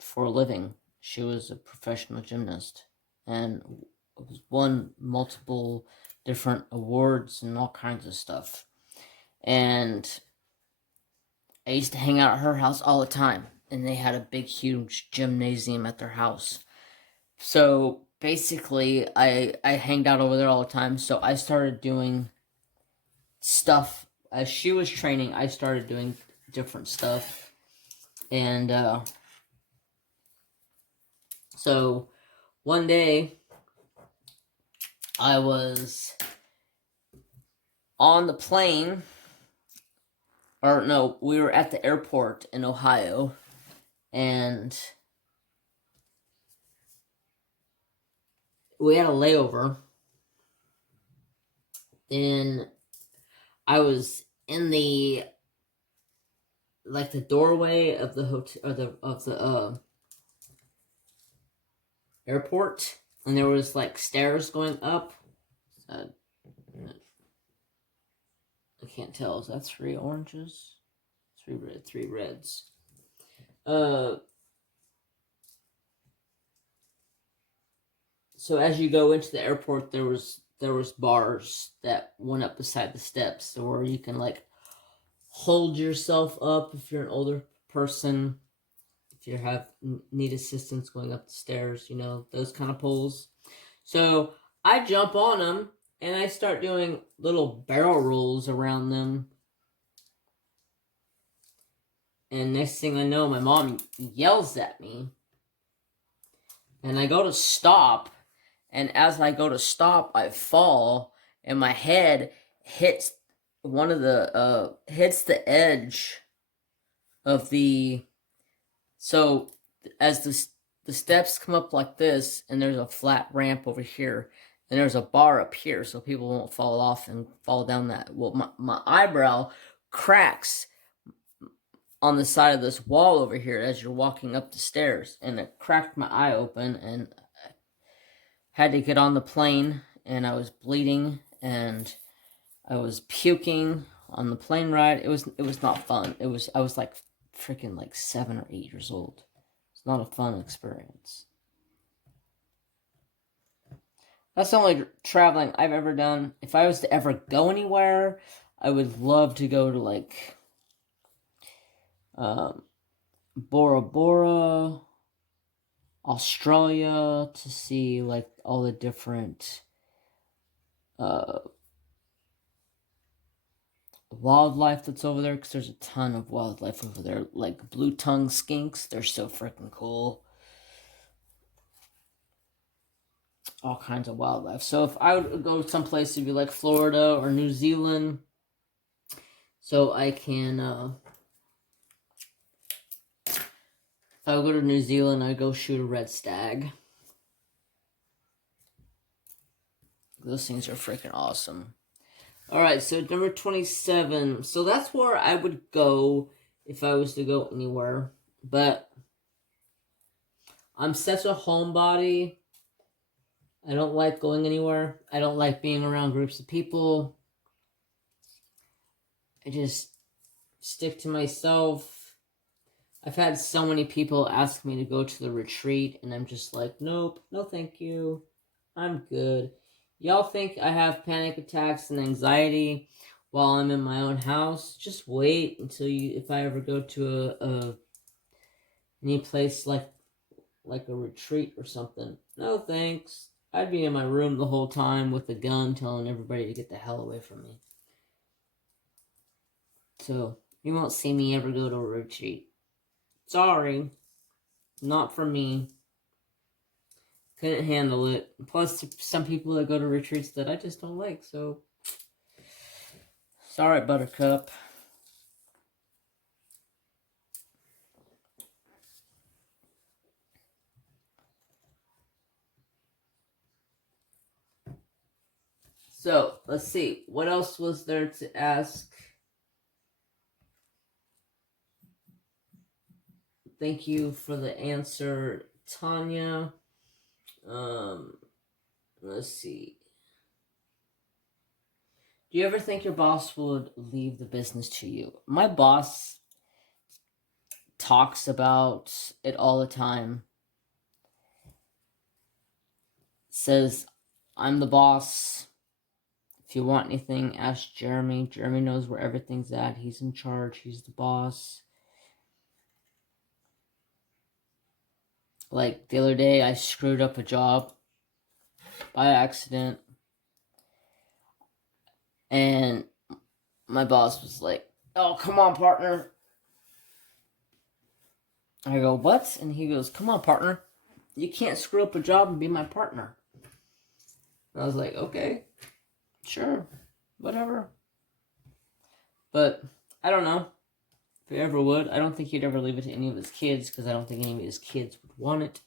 for a living. She was a professional gymnast, and won multiple different awards and all kinds of stuff. And I used to hang out at her house all the time, and they had a big, huge gymnasium at their house. So basically, I hanged out over there all the time. So I started doing stuff as she was training. I started doing different stuff, and so one day I was on the plane, or no, we were at the airport in Ohio, and we had a layover. Then I was in the doorway of the hotel, or of the airport, and there was like stairs going up. I can't tell. Is that 3 oranges? 3 reds. So as you go into the airport, there was bars that went up beside the steps, so where you can like hold yourself up if you're an older person, if you need assistance going up the stairs, those kind of poles. So I jump on them and I start doing little barrel rolls around them. And next thing I know, my mom yells at me. And I go to stop. And as I go to stop, I fall. And my head hits hits the edge of the... So as the steps come up like this, and there's a flat ramp over here, and there's a bar up here so people won't fall off and fall down that. Well, my eyebrow cracks on the side of this wall over here as you're walking up the stairs, and it cracked my eye open, and I had to get on the plane, and I was bleeding, and I was puking on the plane ride. It was not fun. I was like freaking like 7 or 8 years old. It's not a fun experience. That's the only traveling I've ever done. If I was to ever go anywhere, I would love to go to like Bora Bora, Australia, to see like all the different wildlife that's over there, because there's a ton of wildlife over there, like blue-tongued skinks. They're so freaking cool. All kinds of wildlife. So if I would go someplace, it'd be like Florida or New Zealand, so I can if I would go to New Zealand, I'd go shoot a red stag. Those things are freaking awesome. Alright, so number 27. So that's where I would go if I was to go anywhere. But I'm such a homebody. I don't like going anywhere. I don't like being around groups of people. I just stick to myself. I've had so many people ask me to go to the retreat, and I'm just like, nope, no thank you. I'm good. Y'all think I have panic attacks and anxiety while I'm in my own house? Just wait until if I ever go to any place like a retreat or something. No thanks. I'd be in my room the whole time with a gun telling everybody to get the hell away from me. So, you won't see me ever go to a retreat. Sorry. Not for me. Couldn't handle it. Plus, some people that go to retreats that I just don't like, so... Sorry, Buttercup. So, let's see. What else was there to ask? Thank you for the answer, Tanya. Let's see. Do you ever think your boss would leave the business to you? My boss talks about it all the time. Says, I'm the boss. If you want anything, ask Jeremy. Jeremy knows where everything's at. He's in charge. He's the boss. Like, the other day, I screwed up a job by accident. And my boss was like, "Oh, come on, partner." I go, "What?" And he goes, "Come on, partner. You can't screw up a job and be my partner." And I was like, "Okay, sure, whatever." But I don't know if he ever would. I don't think he'd ever leave it to any of his kids, because I don't think any of his kids would want it.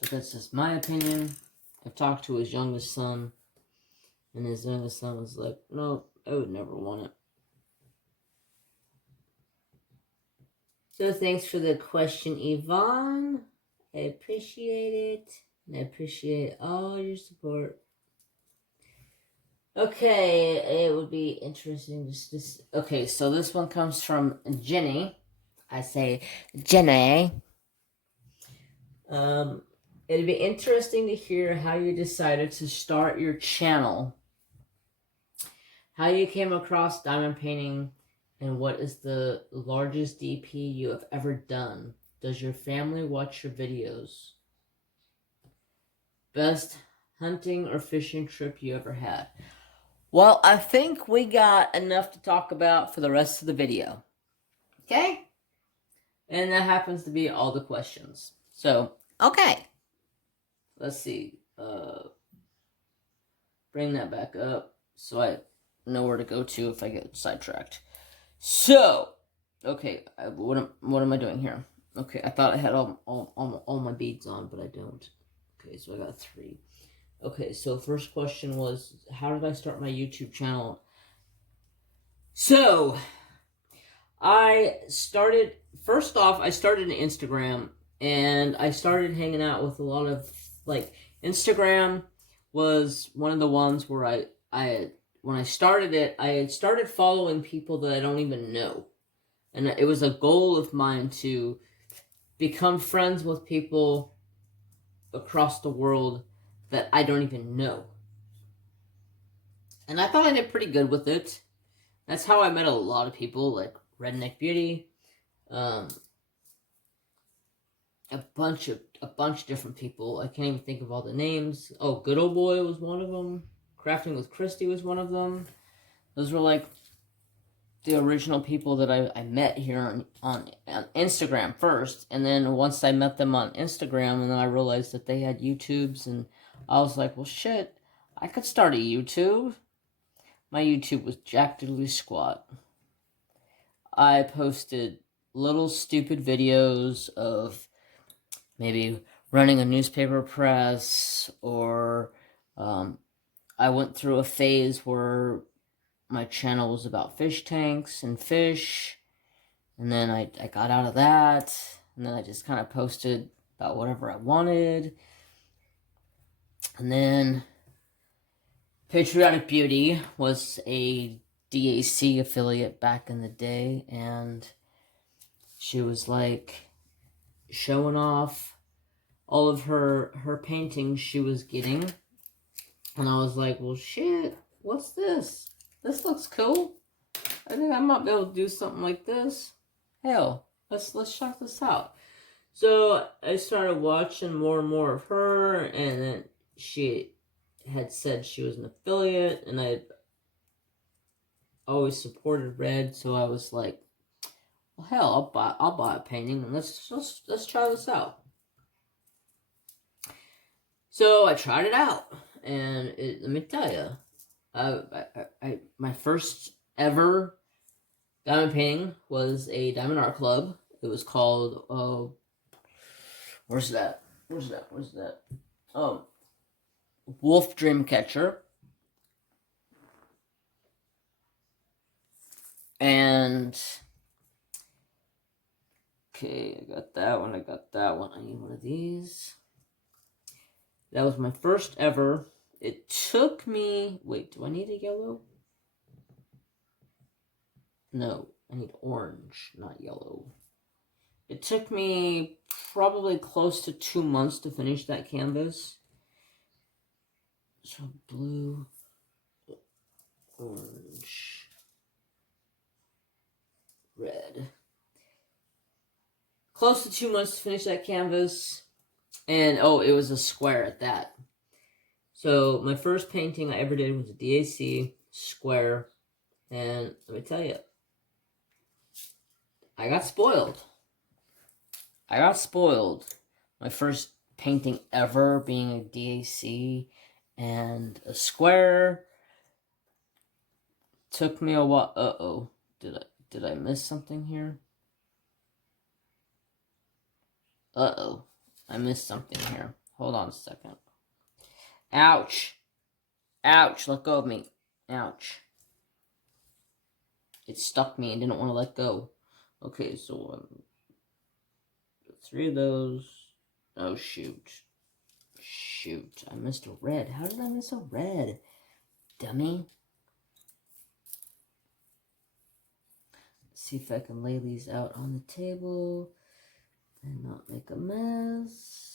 But that's just my opinion. I've talked to his youngest son, and his youngest son was like, "No, I would never want it." So thanks for the question, Yvonne. I appreciate it. And I appreciate all your support. Okay, it would be interesting to... Okay, so this one comes from Jene. I say Jene. It'd be interesting to hear how you decided to start your channel, how you came across diamond painting, and what is the largest DP you have ever done. Does your family watch your videos? Best hunting or fishing trip you ever had? Well, I think we got enough to talk about for the rest of the video. Okay? And that happens to be all the questions. So, okay. Let's see. Bring that back up so I know where to go to if I get sidetracked. So, okay, what am I doing here? Okay, I thought I had all my beads on, but I don't. Okay, so I got 3. Okay, so first question was, how did I start my YouTube channel? So, first off, I started an Instagram, and I started hanging out with a lot of, like, Instagram was one of the ones where when I started it, I had started following people that I don't even know. And it was a goal of mine to become friends with people across the world that I don't even know. And I thought I did pretty good with it. That's how I met a lot of people, like Redneck Beauty, a bunch of different people. I can't even think of all the names. Oh, Good Old Boy was one of them. Crafting with Kristi was one of them. Those were like the original people that I met here on Instagram first. And then once I met them on Instagram, and then I realized that they had YouTubes, and I was like, well, shit, I could start a YouTube. My YouTube was jack diddly squat. I posted little stupid videos of maybe running a newspaper press, or I went through a phase where my channel was about fish tanks and fish, and then I got out of that, and then I just kind of posted about whatever I wanted. And then Patriotic Beauty was a DAC affiliate back in the day, and she was like showing off all of her paintings she was getting, and I was like, well, shit, what's this? This looks cool. I think I might be able to do something like this. Hell, let's check this out. So I started watching more and more of her, and then she had said she was an affiliate, and I always supported Red, so I was like, well, hell, I'll buy a painting, and let's try this out. So I tried it out, and let me tell you, my first ever diamond painting was a diamond art club. It was called where's that? Wolf Dreamcatcher. And okay, I got that one. I need one of these. That was my first ever. It took me... Wait, do I need a yellow? No, I need orange, not yellow. It took me probably close to 2 months to finish that canvas. So blue, orange, red. close to 2 months to finish that canvas. And, oh, it was a square at that. So, my first painting I ever did was a DAC square. And let me tell you, I got spoiled. I got spoiled. My first painting ever being a DAC and a square. Took me a while. Uh-oh. Did I miss something here? Uh-oh. I missed something here. Hold on a second. Ouch. Ouch. Let go of me. Ouch. It stuck me and didn't want to let go. Okay, so 3 of those. Oh, shoot. Shoot. I missed a red. How did I miss a red? Dummy. Let's see if I can lay these out on the table and not make a mess.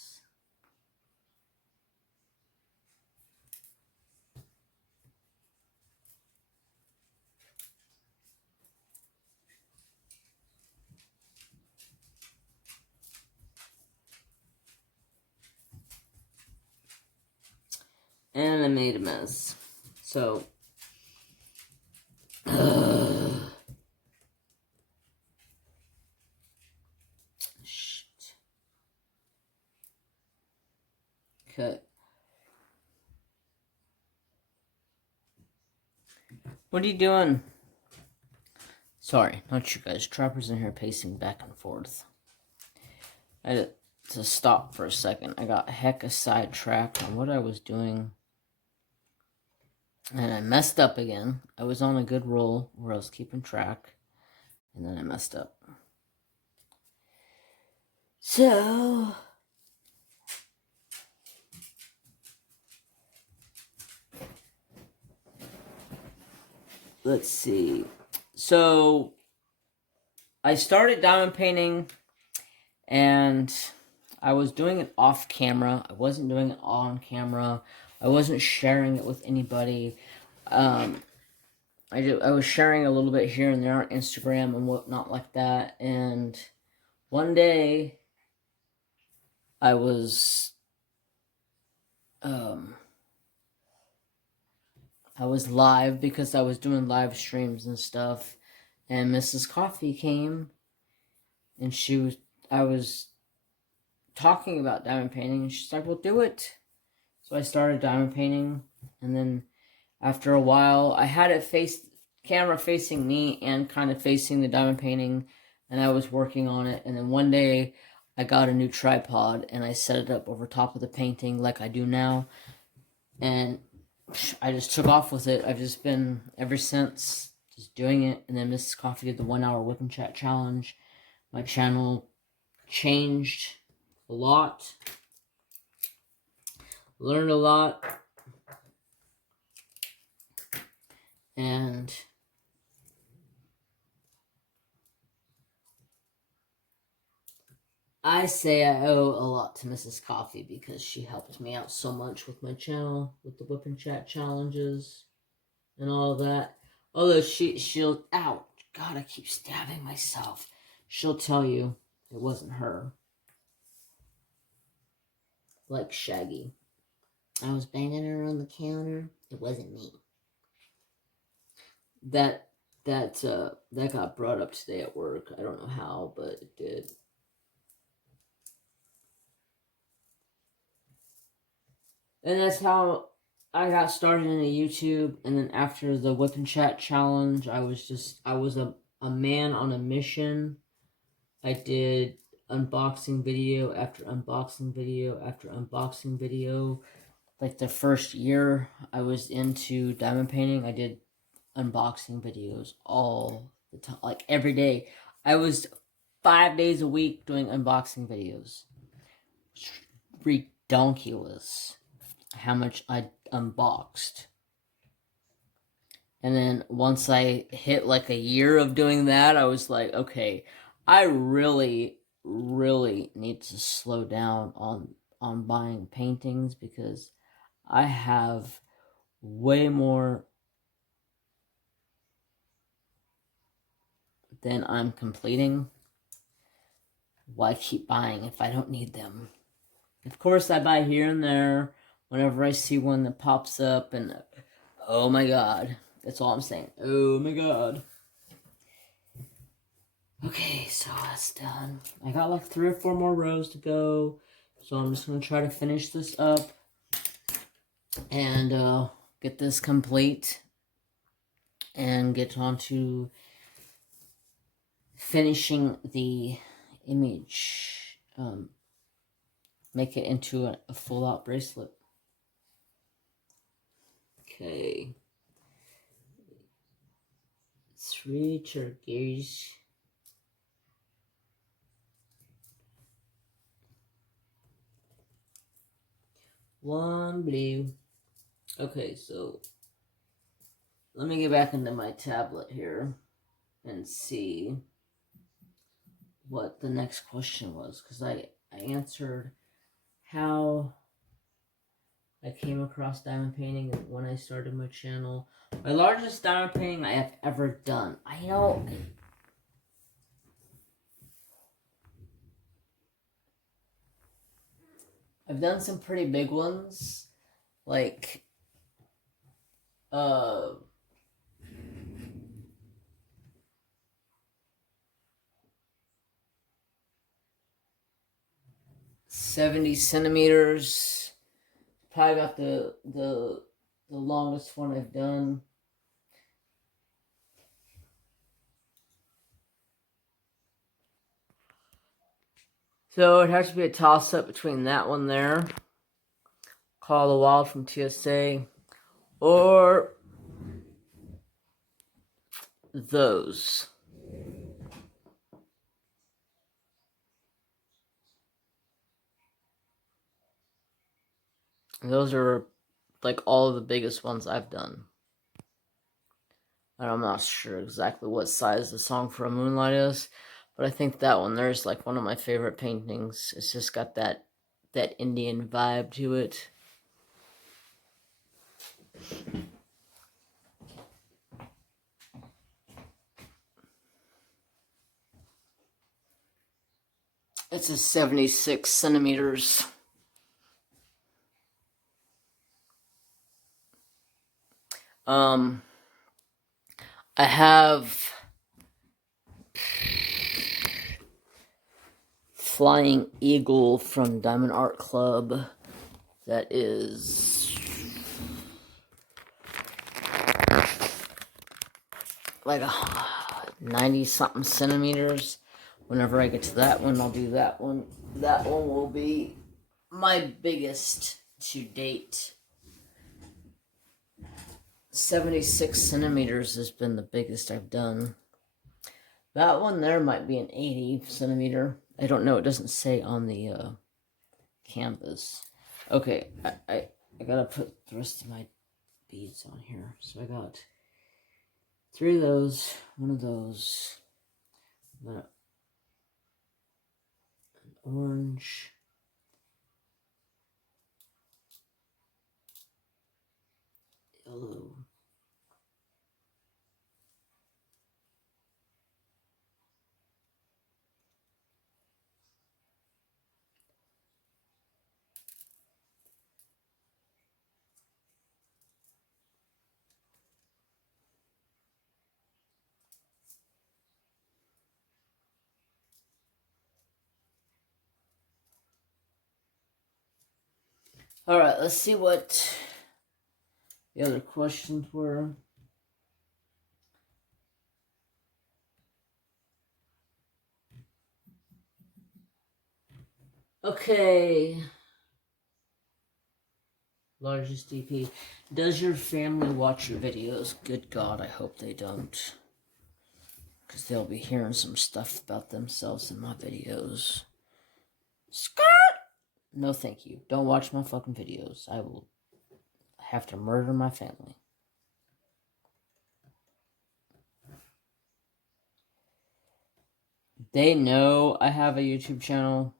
And I made a mess. So, shit. Okay. What are you doing? Sorry, not you guys. Trapper's in here pacing back and forth. I had to stop for a second. I got hecka sidetracked on what I was doing. And I messed up again. I was on a good roll where I was keeping track. And then I messed up. So, let's see. So, I started diamond painting. And I was doing it off camera. I wasn't doing it on camera. I wasn't sharing it with anybody. I was sharing a little bit here and there on Instagram and whatnot like that. And one day, I was live because I was doing live streams and stuff. And Mrs. Coffee came, and I was talking about diamond painting, and she's like, "Well, do it." So I started diamond painting, and then after a while, I had it camera facing me and kind of facing the diamond painting, and I was working on it. And then one day, I got a new tripod, and I set it up over top of the painting like I do now, and I just took off with it. I've just been, ever since, just doing it. And then Mrs. Coffee did the 1 hour whip and chat challenge. My channel changed a lot. Learned a lot. And I say I owe a lot to Mrs. Coffee because she helped me out so much with my channel, with the whip and chat challenges and all of that. Although she'll, ow, God, I keep stabbing myself. She'll tell you it wasn't her. Like Shaggy. I was banging her on the counter. It wasn't me. That got brought up today at work. I don't know how, but it did. And that's how I got started in the YouTube. And then after the whip and chat challenge, I was a man on a mission. I did unboxing video after unboxing video after unboxing video. Like the first year I was into diamond painting, I did unboxing videos all the time, like every day. I was 5 days a week doing unboxing videos. Ridiculous how much I unboxed. And then once I hit like a year of doing that, I was like, okay, I really, really need to slow down on buying paintings because I have way more than I'm completing. why keep buying if I don't need them? Of course, I buy here and there whenever I see one that pops up, and oh my god. That's all I'm saying. Oh my god. Okay, so that's done. I got like 3 or 4 more rows to go, so I'm just going to try to finish this up and get this complete and get on to finishing the image. Make it into a full-out bracelet. Okay. 3 turkeys. 1 blue. Okay, so let me get back into my tablet here and see what the next question was, because I answered how I came across diamond painting when I started my channel. My largest diamond painting I have ever done. I know. I've done some pretty big ones, like 70 centimeters. Probably got the longest one I've done. So it has to be a toss-up between that one there, Call the Wild from TSA, or those. And those are like all of the biggest ones I've done. And I'm not sure exactly what size the Song for a Moonlight is, but I think that one there's like one of my favorite paintings. It's just got that Indian vibe to it. It's a 76 centimeters. I have Flying Eagle from Diamond Art Club. That is like 90-something centimeters. Whenever I get to that one, I'll do that one. That one will be my biggest to date. 76 centimeters has been the biggest I've done. That one there might be an 80 centimeter. I don't know. It doesn't say on the canvas. Okay, I gotta put the rest of my beads on here. So I got 3 of those, 1 of those, an orange, yellow, Alright, let's see what the other questions were. Okay. Largest DP. Does your family watch your videos? Good God, I hope they don't. Because they'll be hearing some stuff about themselves in my videos. Skirt! No, thank you. Don't watch my fucking videos. I will have to murder my family. They know I have a YouTube channel,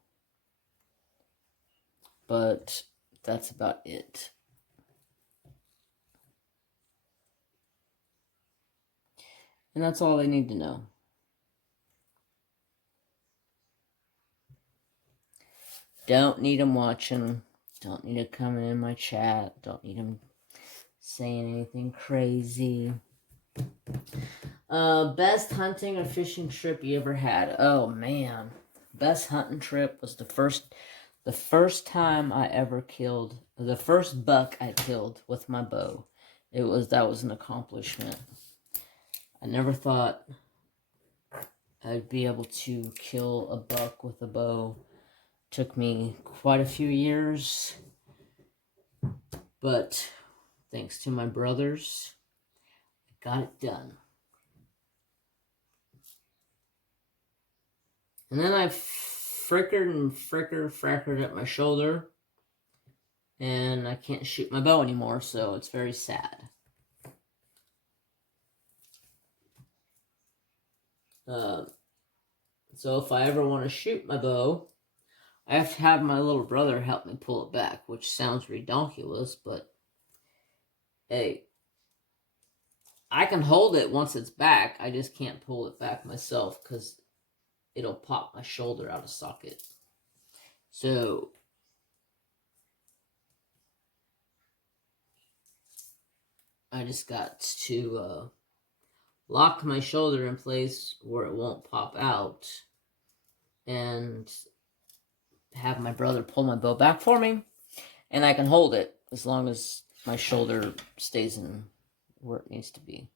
but that's about it. And that's all they need to know. Don't need them watching. Don't need them coming in my chat. Don't need them saying anything crazy. Best hunting or fishing trip you ever had? Oh man, best hunting trip was the first time I ever killed, the first buck I killed with my bow. That was an accomplishment. I never thought I'd be able to kill a buck with a bow. Took me quite a few years, but thanks to my brothers, I got it done. And then I frackered at my shoulder, and I can't shoot my bow anymore, so it's very sad. So if I ever want to shoot my bow, I have to have my little brother help me pull it back, which sounds redonkulous, but hey, I can hold it once it's back. I just can't pull it back myself because it'll pop my shoulder out of socket. So I just got to lock my shoulder in place where it won't pop out and have my brother pull my bow back for me, and I can hold it as long as my shoulder stays in where it needs to be.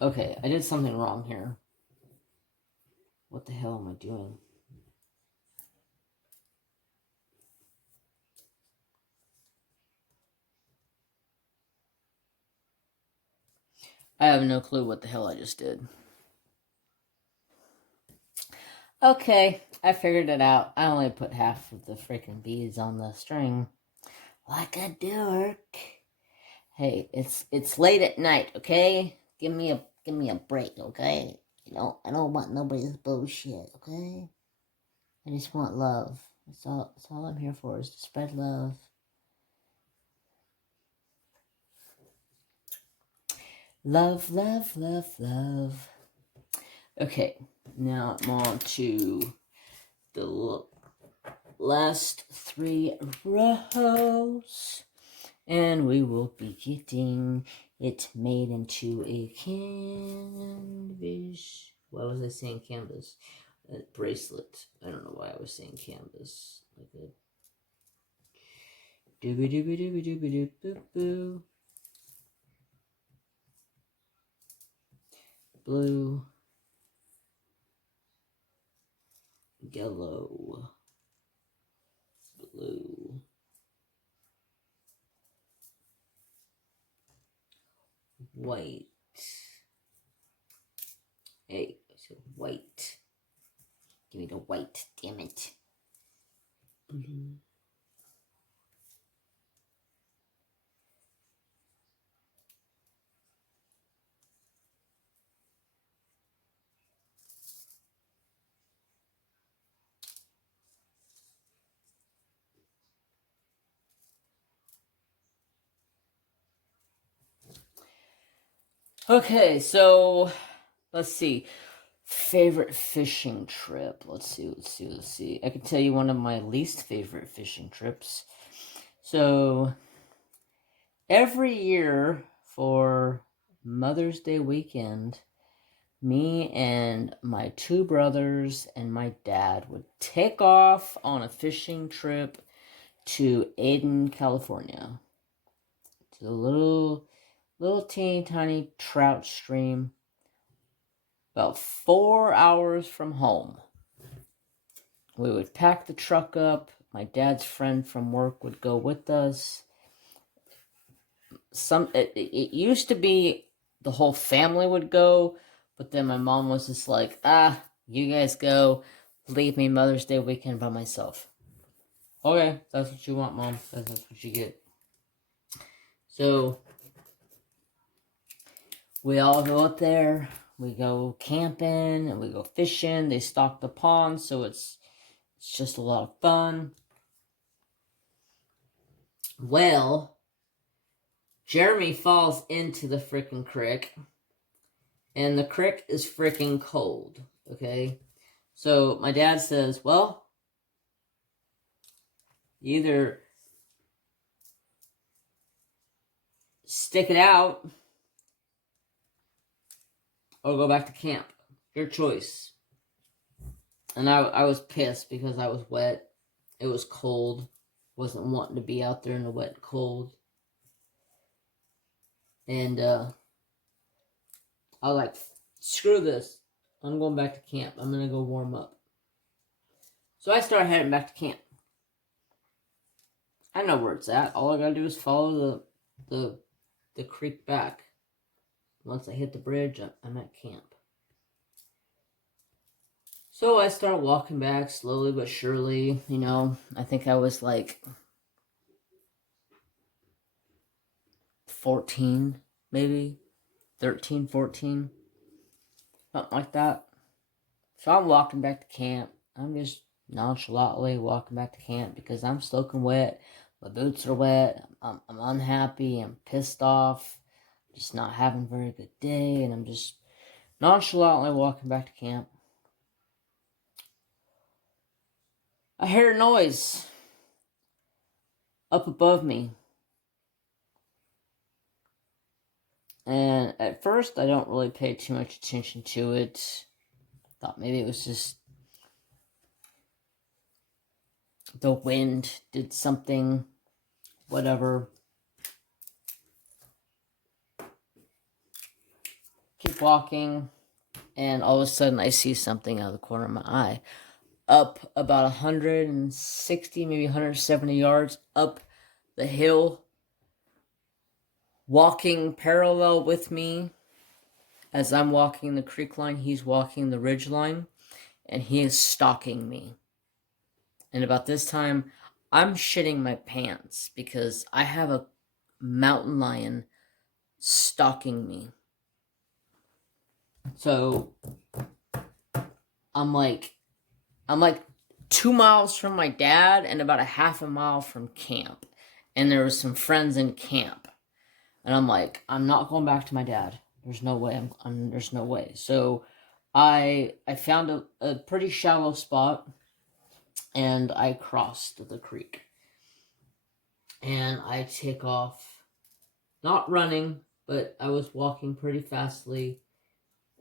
Okay, I did something wrong here. What the hell am I doing? I have no clue what the hell I just did. Okay, I figured it out. I only put half of the freaking beads on the string. Like a dork. Hey, it's late at night, okay? Give me a break, okay? I don't want nobody's bullshit, okay? I just want love. That's all I'm here for, is to spread love. Love, love, love, love. Okay, now I'm on to the last 3 rows. And we will be getting it made into a canvas. Why was I saying canvas? A bracelet. I don't know why I was saying canvas. Like a dooby dooby dooby dooby doo boo boo. Blue. Yellow. Blue. White. Hey, I said white. Give me the white, damn it. Blue. Okay, so let's see. Favorite fishing trip. Let's see. I can tell you one of my least favorite fishing trips. So every year for Mother's Day weekend, me and my 2 brothers and my dad would take off on a fishing trip to Aden, California. To the little teeny tiny trout stream about 4 hours from home. We would pack the truck up. My dad's friend from work would go with us. It used to be the whole family would go, but then my mom was just like, you guys go, leave me Mother's Day weekend by myself. Okay, that's what you want, Mom. That's what you get. So we all go up there. We go camping and we go fishing. They stock the pond, so it's just a lot of fun. Well, Jeremy falls into the freaking creek, and the creek is freaking cold, okay? So my dad says, well, You either stick it out or go back to camp. Your choice. And I was pissed because I was wet. It was cold. Wasn't wanting to be out there in the wet and cold. And I was like, screw this. I'm going back to camp. I'm going to go warm up. So I started heading back to camp. I know where it's at. All I got to do is follow the creek back. Once I hit the bridge, I'm at camp. So I started walking back slowly but surely. You know, I think I was like 14, maybe 13, 14, something like that. So I'm walking back to camp. I'm just nonchalantly walking back to camp because I'm soaking wet. My boots are wet. I'm unhappy. I'm pissed off. Just not having a very good day. And I'm just nonchalantly walking back to camp. I hear a noise up above me. And at first, I don't really pay too much attention to it. Thought maybe it was just the wind did something, whatever. Keep walking, and all of a sudden I see something out of the corner of my eye. Up about 160, maybe 170 yards up the hill, walking parallel with me. As I'm walking the creek line, he's walking the ridge line, and he is stalking me. And about this time, I'm shitting my pants because I have a mountain lion stalking me. So I'm like 2 miles from my dad and about a half a mile from camp. And there was some friends in camp. And I'm like, I'm not going back to my dad. There's no way. There's no way. So I found a pretty shallow spot, and I crossed the creek. And I take off, not running, but I was walking pretty fastly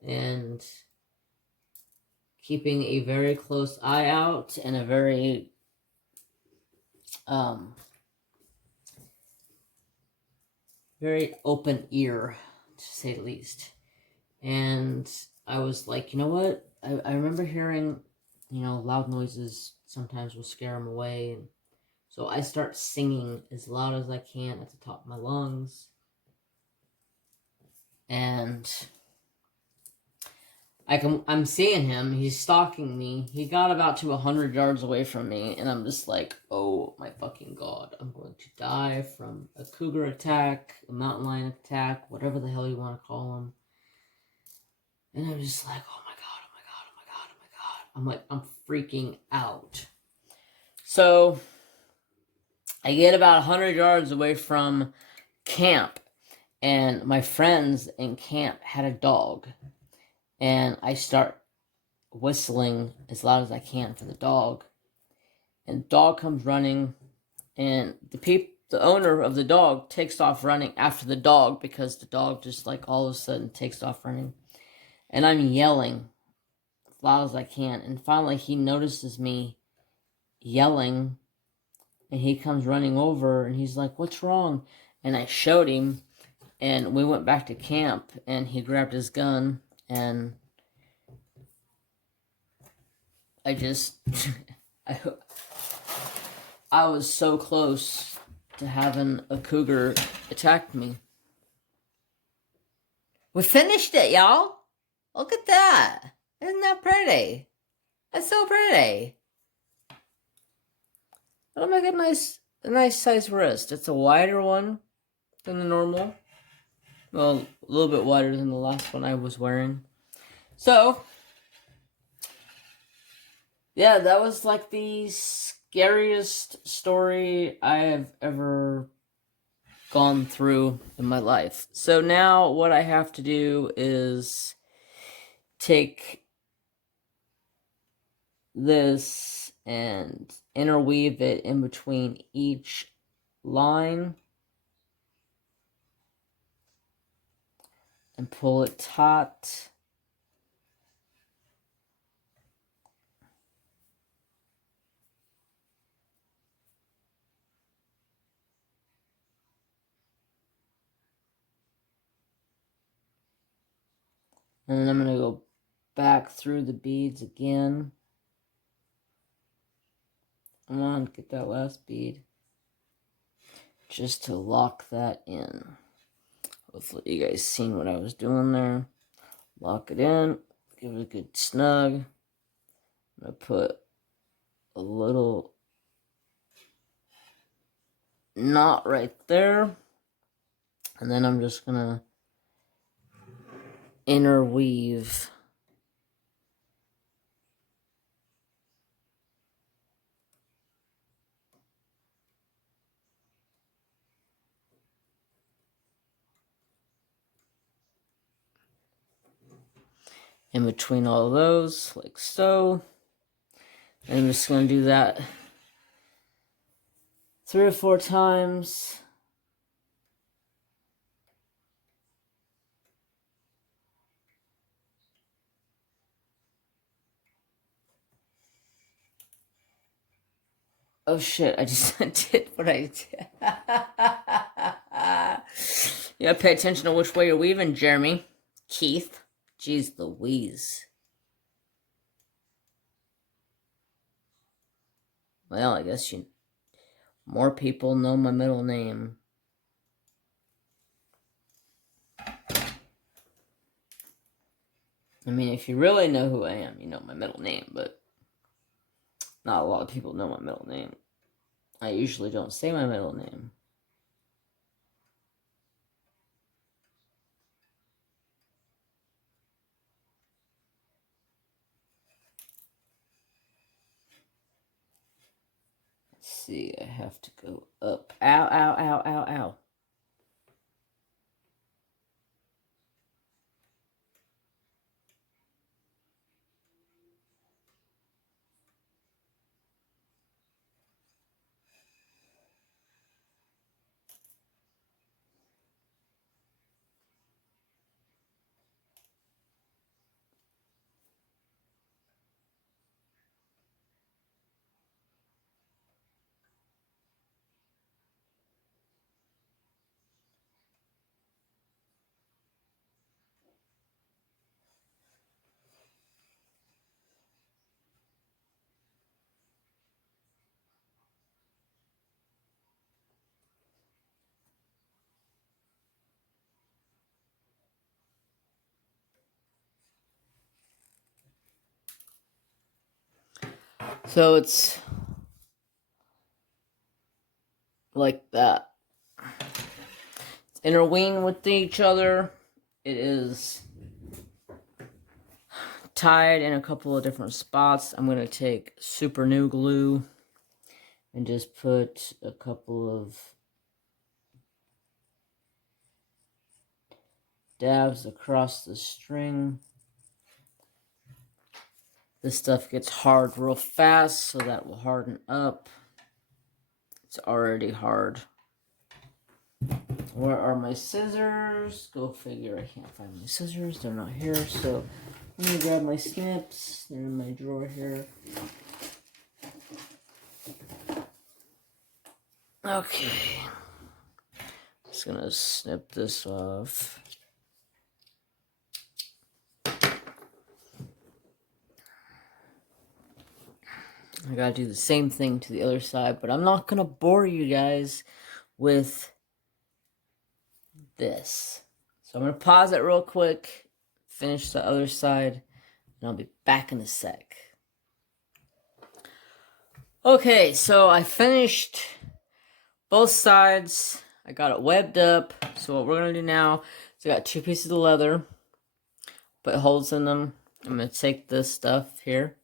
and keeping a very close eye out and a very very open ear, to say the least. And I was like, you know what? I remember hearing, loud noises sometimes will scare them away. And so I start singing as loud as I can at the top of my lungs. And I'm seeing him. He's stalking me. He got about to 100 yards away from me. And I'm just like, oh my fucking God. I'm going to die from a cougar attack, a mountain lion attack, whatever the hell you want to call them. And I'm just like, oh my God, oh my God, oh my God, oh my God. I'm like, I'm freaking out. So I get about 100 yards away from camp. And my friends in camp had a dog. And I start whistling as loud as I can for the dog. And the dog comes running. And the owner of the dog takes off running after the dog because the dog just like all of a sudden takes off running. And I'm yelling as loud as I can. And finally he notices me yelling. And he comes running over and he's like, what's wrong? And I showed him. And we went back to camp. And he grabbed his gun. And I just... I was so close to having a cougar attack me. We finished it, y'all. Look at that. Isn't that pretty? That's so pretty. It'll make a nice size wrist. It's a wider one than the normal. Well, a little bit wider than the last one I was wearing. So, yeah, that was like the scariest story I have ever gone through in my life. So now what I have to do is take this and interweave it in between each line and pull it taut. And then I'm going to go back through the beads again. Come on, get that last bead. Just to lock that in. Hopefully you guys seen what I was doing there. Lock it in. Give it a good snug. I'm going to put a little knot right there. And then I'm just going to interweave in between all of those, like so. And I'm just going to do that 3 or 4 times. Oh shit, I just did what I did. You gotta pay attention to which way you're weaving, Jeremy. Keith. Jeez Louise. Well, I guess more people know my middle name. I mean, if you really know who I am, you know my middle name, but not a lot of people know my middle name. I usually don't say my middle name. Let's see, I have to go up. Ow, ow, ow, ow, ow. So it's like that. It's interweaving with each other. It is tied in a couple of different spots. I'm going to take super new glue and just put a couple of dabs across the string. This stuff gets hard real fast, so that will harden up. It's already hard. Where are my scissors? Go figure, I can't find my scissors. They're not here, so let me grab my snips. They're in my drawer here. Okay. Just gonna snip this off. I gotta do the same thing to the other side, but I'm not gonna bore you guys with this. So I'm gonna pause it real quick, finish the other side, and I'll be back in a sec. Okay, so I finished both sides. I got it webbed up. So what we're gonna do now is I got 2 pieces of leather, put holes in them. I'm gonna take this stuff here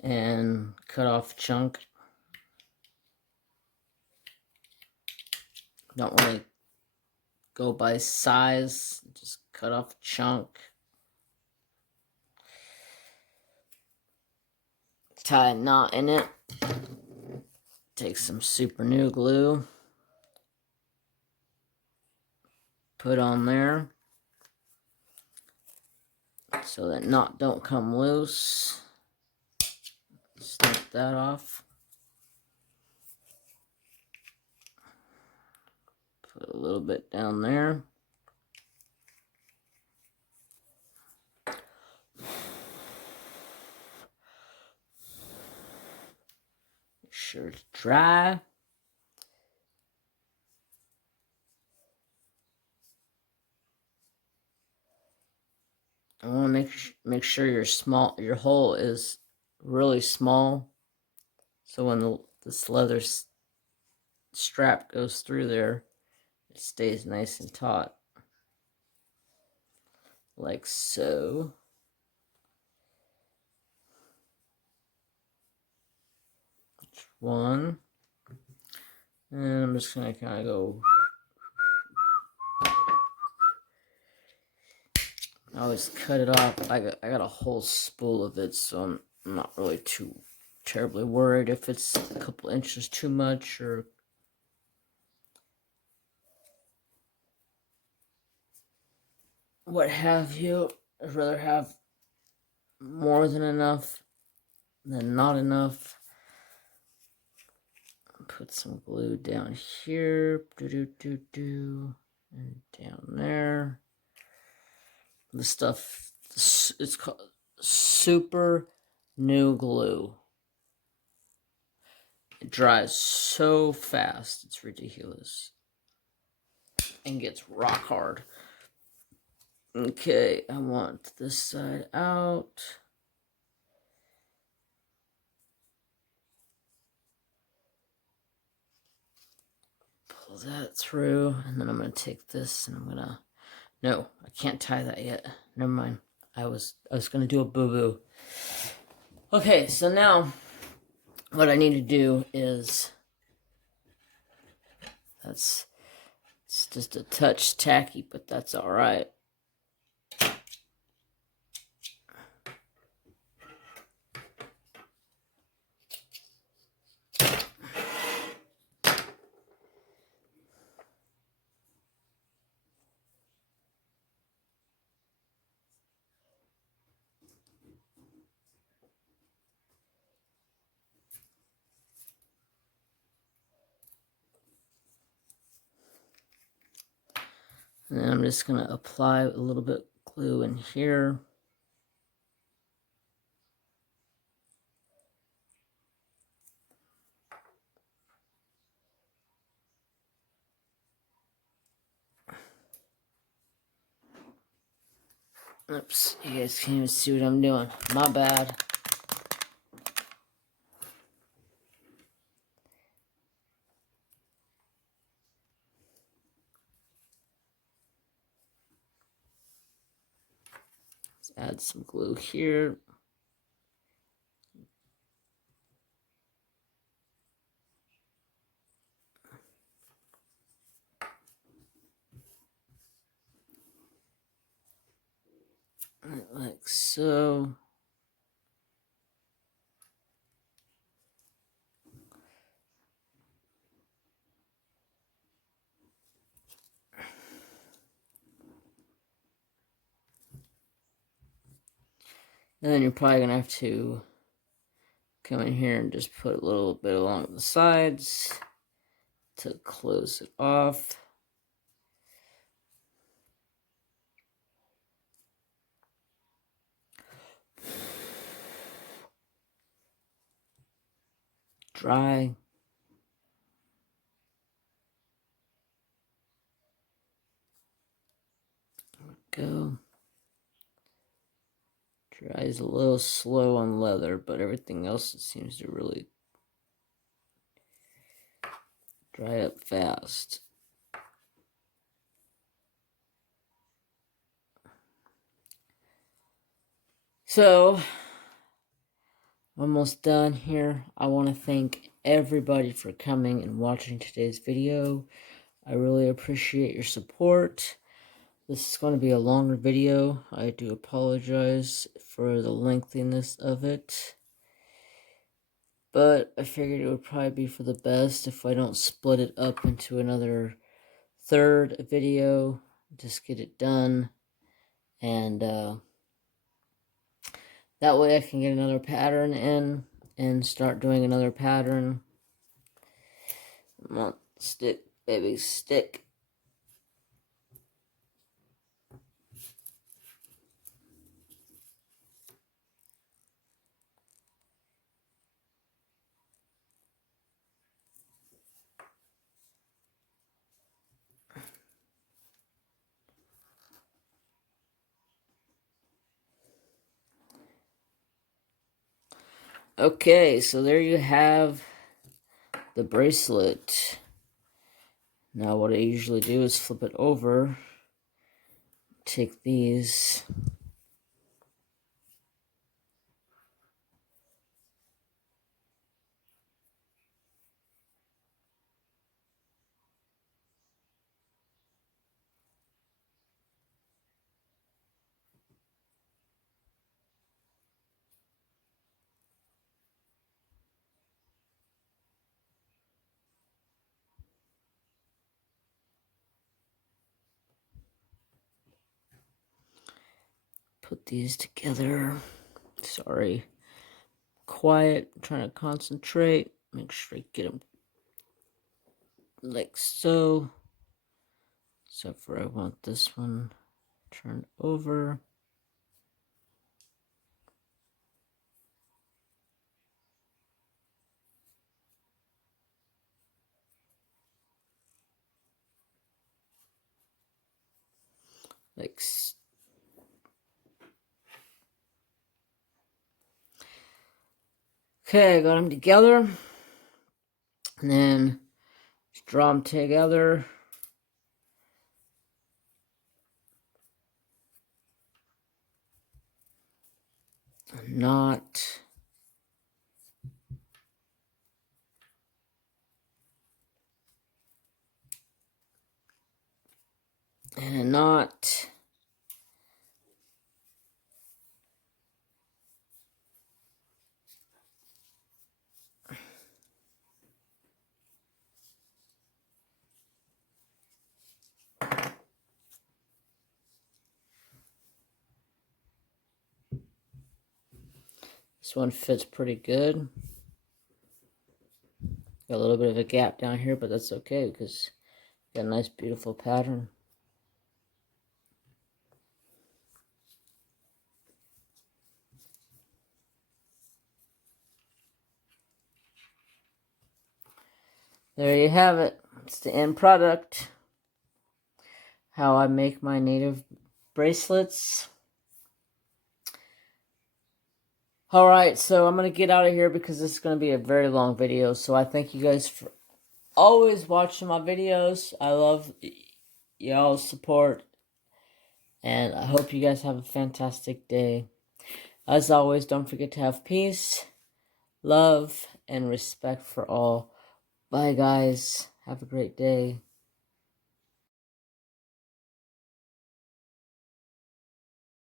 and cut off a chunk. Don't really go by size, just cut off a chunk. tie a knot in it. Take some super new glue. Put on there. So that knot don't come loose. Snip that off. Put a little bit down there. Make sure it's dry. I want to make sure your hole is really small, so when this leather strap goes through there, it stays nice and taut, like so. That's one, and I'm just gonna kind of go. I always cut it off. I got a whole spool of it, so I'm not really too terribly worried if it's a couple inches too much or what have you. I'd rather have more than enough than not enough. Put some glue down here, and down there. The stuff, it's called super new glue. It dries so fast, it's ridiculous. And gets rock hard. Okay, I want this side out. Pull that through, and then I'm going to take this and I'm going to... No, I can't tie that yet. Never mind. I was going to do a boo-boo. Okay, so now what I need to do is... It's just a touch tacky, but that's all right. And then I'm just going to apply a little bit of glue in here. Oops, you guys can't even see what I'm doing. My bad. Let's add some glue here. Like so. And then you're probably going to have to come in here and just put a little bit along the sides to close it off. Dry. There we go. Dries a little slow on leather, but everything else it seems to really dry up fast. So, almost done here. I want to thank everybody for coming and watching today's video. I really appreciate your support. This is going to be a longer video. I do apologize for the lengthiness of it. but I figured it would probably be for the best if I don't split it up into another third video. Just get it done, and that way I can get another pattern in and start doing another pattern. Come on, stick, baby, stick. Okay, so there you have the bracelet. Now what I usually do is flip it over, take these, put these together. Sorry. Quiet, I'm trying to concentrate. Make sure I get them like so. Except for I want this one turned over. Like okay, I got them together. And then just draw them together. A knot. And a knot. This one fits pretty good. Got a little bit of a gap down here, but that's okay because got a nice beautiful pattern. There you have it. It's the end product. How I make my native bracelets. Alright, so I'm going to get out of here because this is going to be a very long video. So I thank you guys for always watching my videos. I love y'all's support. And I hope you guys have a fantastic day. As always, don't forget to have peace, love, and respect for all. Bye, guys. Have a great day.